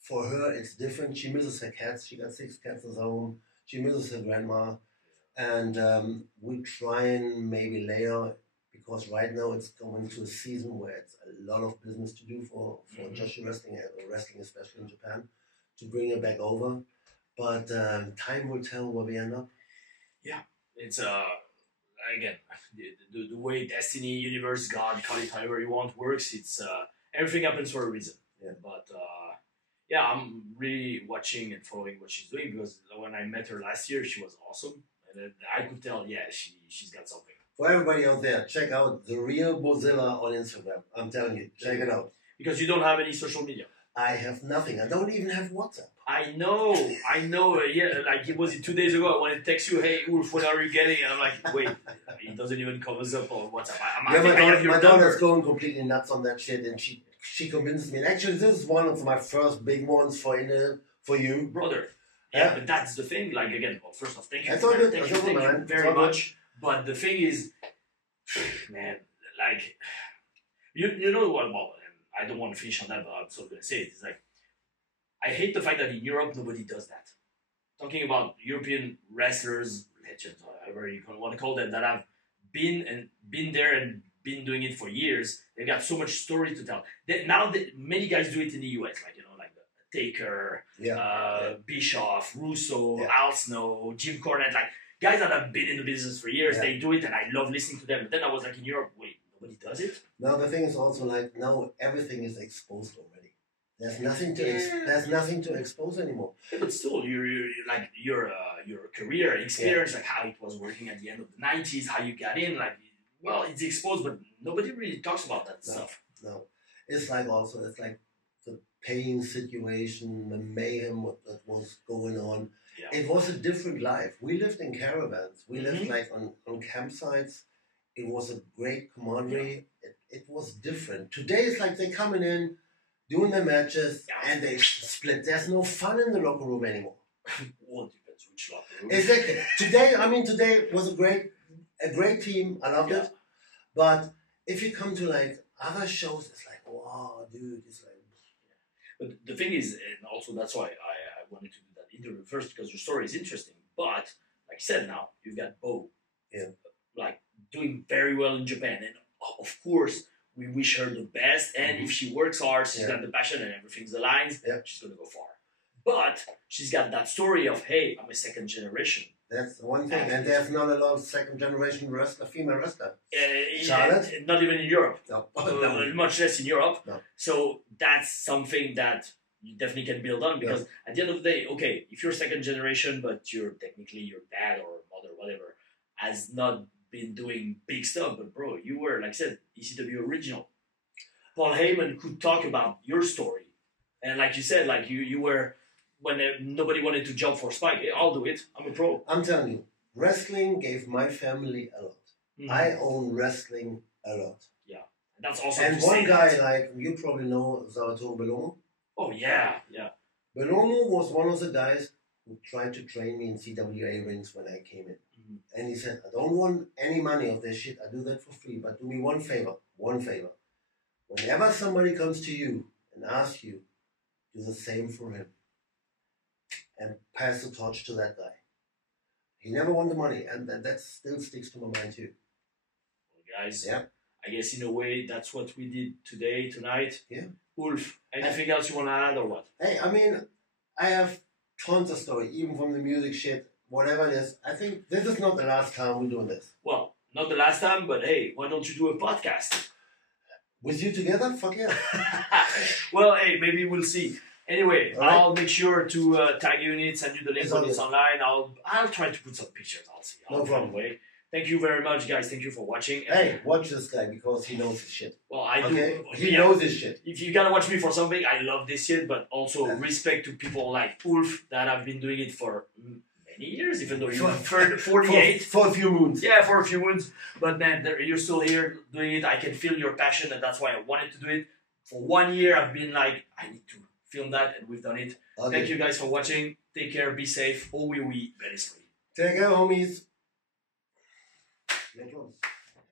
for her it's different. She misses her cats. She got 6 cats at home. She misses her grandma, and we try and maybe later, because right now it's going to a season where it's a lot of business to do for Joshi wrestling and wrestling, especially in Japan, to bring her back over. But time will tell where we end up. Yeah, it's again the way Destiny, Universe, God, call it however you want, works. It's everything happens for a reason. Yeah. But yeah, I'm really watching and following what she's doing, because when I met her last year, she was awesome, and I could tell, yeah, she's got something. For everybody out there, check out The Real Bozilla on Instagram. I'm telling you, check it out. Because you don't have any social media. I have nothing. I don't even have WhatsApp. I know. Yeah, like it was 2 days ago. I wanted to text you, hey, Ulf, what are you getting? And I'm like, wait, it doesn't even come up on WhatsApp. My daughter's going completely nuts on that shit, and she convinces me. And actually, this is one of my first big ones for you, brother. Yeah, but that's the thing. Like again, well, first off, thank you very much. But the thing is, man, like you know what? Well, I don't want to finish on that, but I'm still gonna say it. It's like I hate the fact that in Europe nobody does that. Talking about European wrestlers, legends, whatever you want to call them, that have been there and been doing it for years. They've got so much story to tell. Many guys do it in the US, like like Taker, Bischoff, Russo, Al Snow, Jim Cornette, like guys that have been in the business for years. They do it, and I love listening to them. But then I was like, in Europe, wait, nobody does it. Now the thing is also like now everything is exposed already. There's nothing to expose anymore. Yeah, but still, your career experience, like how it was working at the end of the '90s, how you got in, like well, it's exposed, but nobody really talks about that stuff. No, it's like the paying situation, the mayhem that was going on. Yeah. It was a different life. We lived in caravans. We lived like on campsites. It was a great camaraderie. Yeah. It was different. Today it's like they're coming in, doing their matches, and they split. There's no fun in the locker room anymore. Well, depends which locker room. Exactly. Today was a great team. I loved it. But if you come to like other shows, it's like, wow, dude, it's like. But the thing is, and also that's why I wanted to do that interview first, because your story is interesting. But like I said, now you've got Bo, like doing very well in Japan, and of course we wish her the best. And if she works hard, she's got the passion, and everything's aligned, she's gonna go far. But she's got that story of, hey, I'm a second generation. That's one thing, and there's not a lot of second generation female wrestler. Charlotte? Not even in Europe. No. Much less in Europe. No. So that's something that you definitely can build on, because at the end of the day, okay, if you're second generation, but you're technically your dad or mother, whatever, has not been doing big stuff, but bro, you were, like I said, ECW original. Paul Heyman could talk about your story. And like you said, like you were, when nobody wanted to jump for Spike, hey, I'll do it. I'm a pro. I'm telling you, wrestling gave my family a lot. I own wrestling a lot. Yeah, and that's also. And one guy, like you probably know, Salvatore Bellomo. Oh yeah. Bellomo was one of the guys who tried to train me in CWA rings when I came in, and he said, "I don't want any money of this shit. I do that for free, but do me one favor. Whenever somebody comes to you and asks you, do the same for him." And pass the torch to that guy. He never won the money, and that still sticks to my mind too. Well, guys, I guess in a way that's what we did tonight. Yeah. Ulf, anything else you want to add or what? Hey, I mean, I have tons of story, even from the music shit, whatever it is. I think this is not the last time we're doing this. Well, not the last time, but hey, why don't you do a podcast? With you together? Fuck yeah. Well, hey, maybe we'll see. Anyway, I'll make sure to tag you in it, send you the link when it's online. I'll try to put some pictures. I'll see. No problem. Thank you very much, guys. Thank you for watching. Hey, watch this guy because he knows his shit. Well, I do. He knows his shit. If you gotta watch me for something, I love this shit, but also respect to people like Ulf that have been doing it for many years, even though you're 48. For a few moons. Yeah, for a few moons. But man, you're still here doing it. I can feel your passion, and that's why I wanted to do it. For 1 year, I've been like, I need to film that, and we've done it. Okay. Thank you guys for watching. Take care, be safe. Oh oui, oui, Bel Esprit. Take care, homies.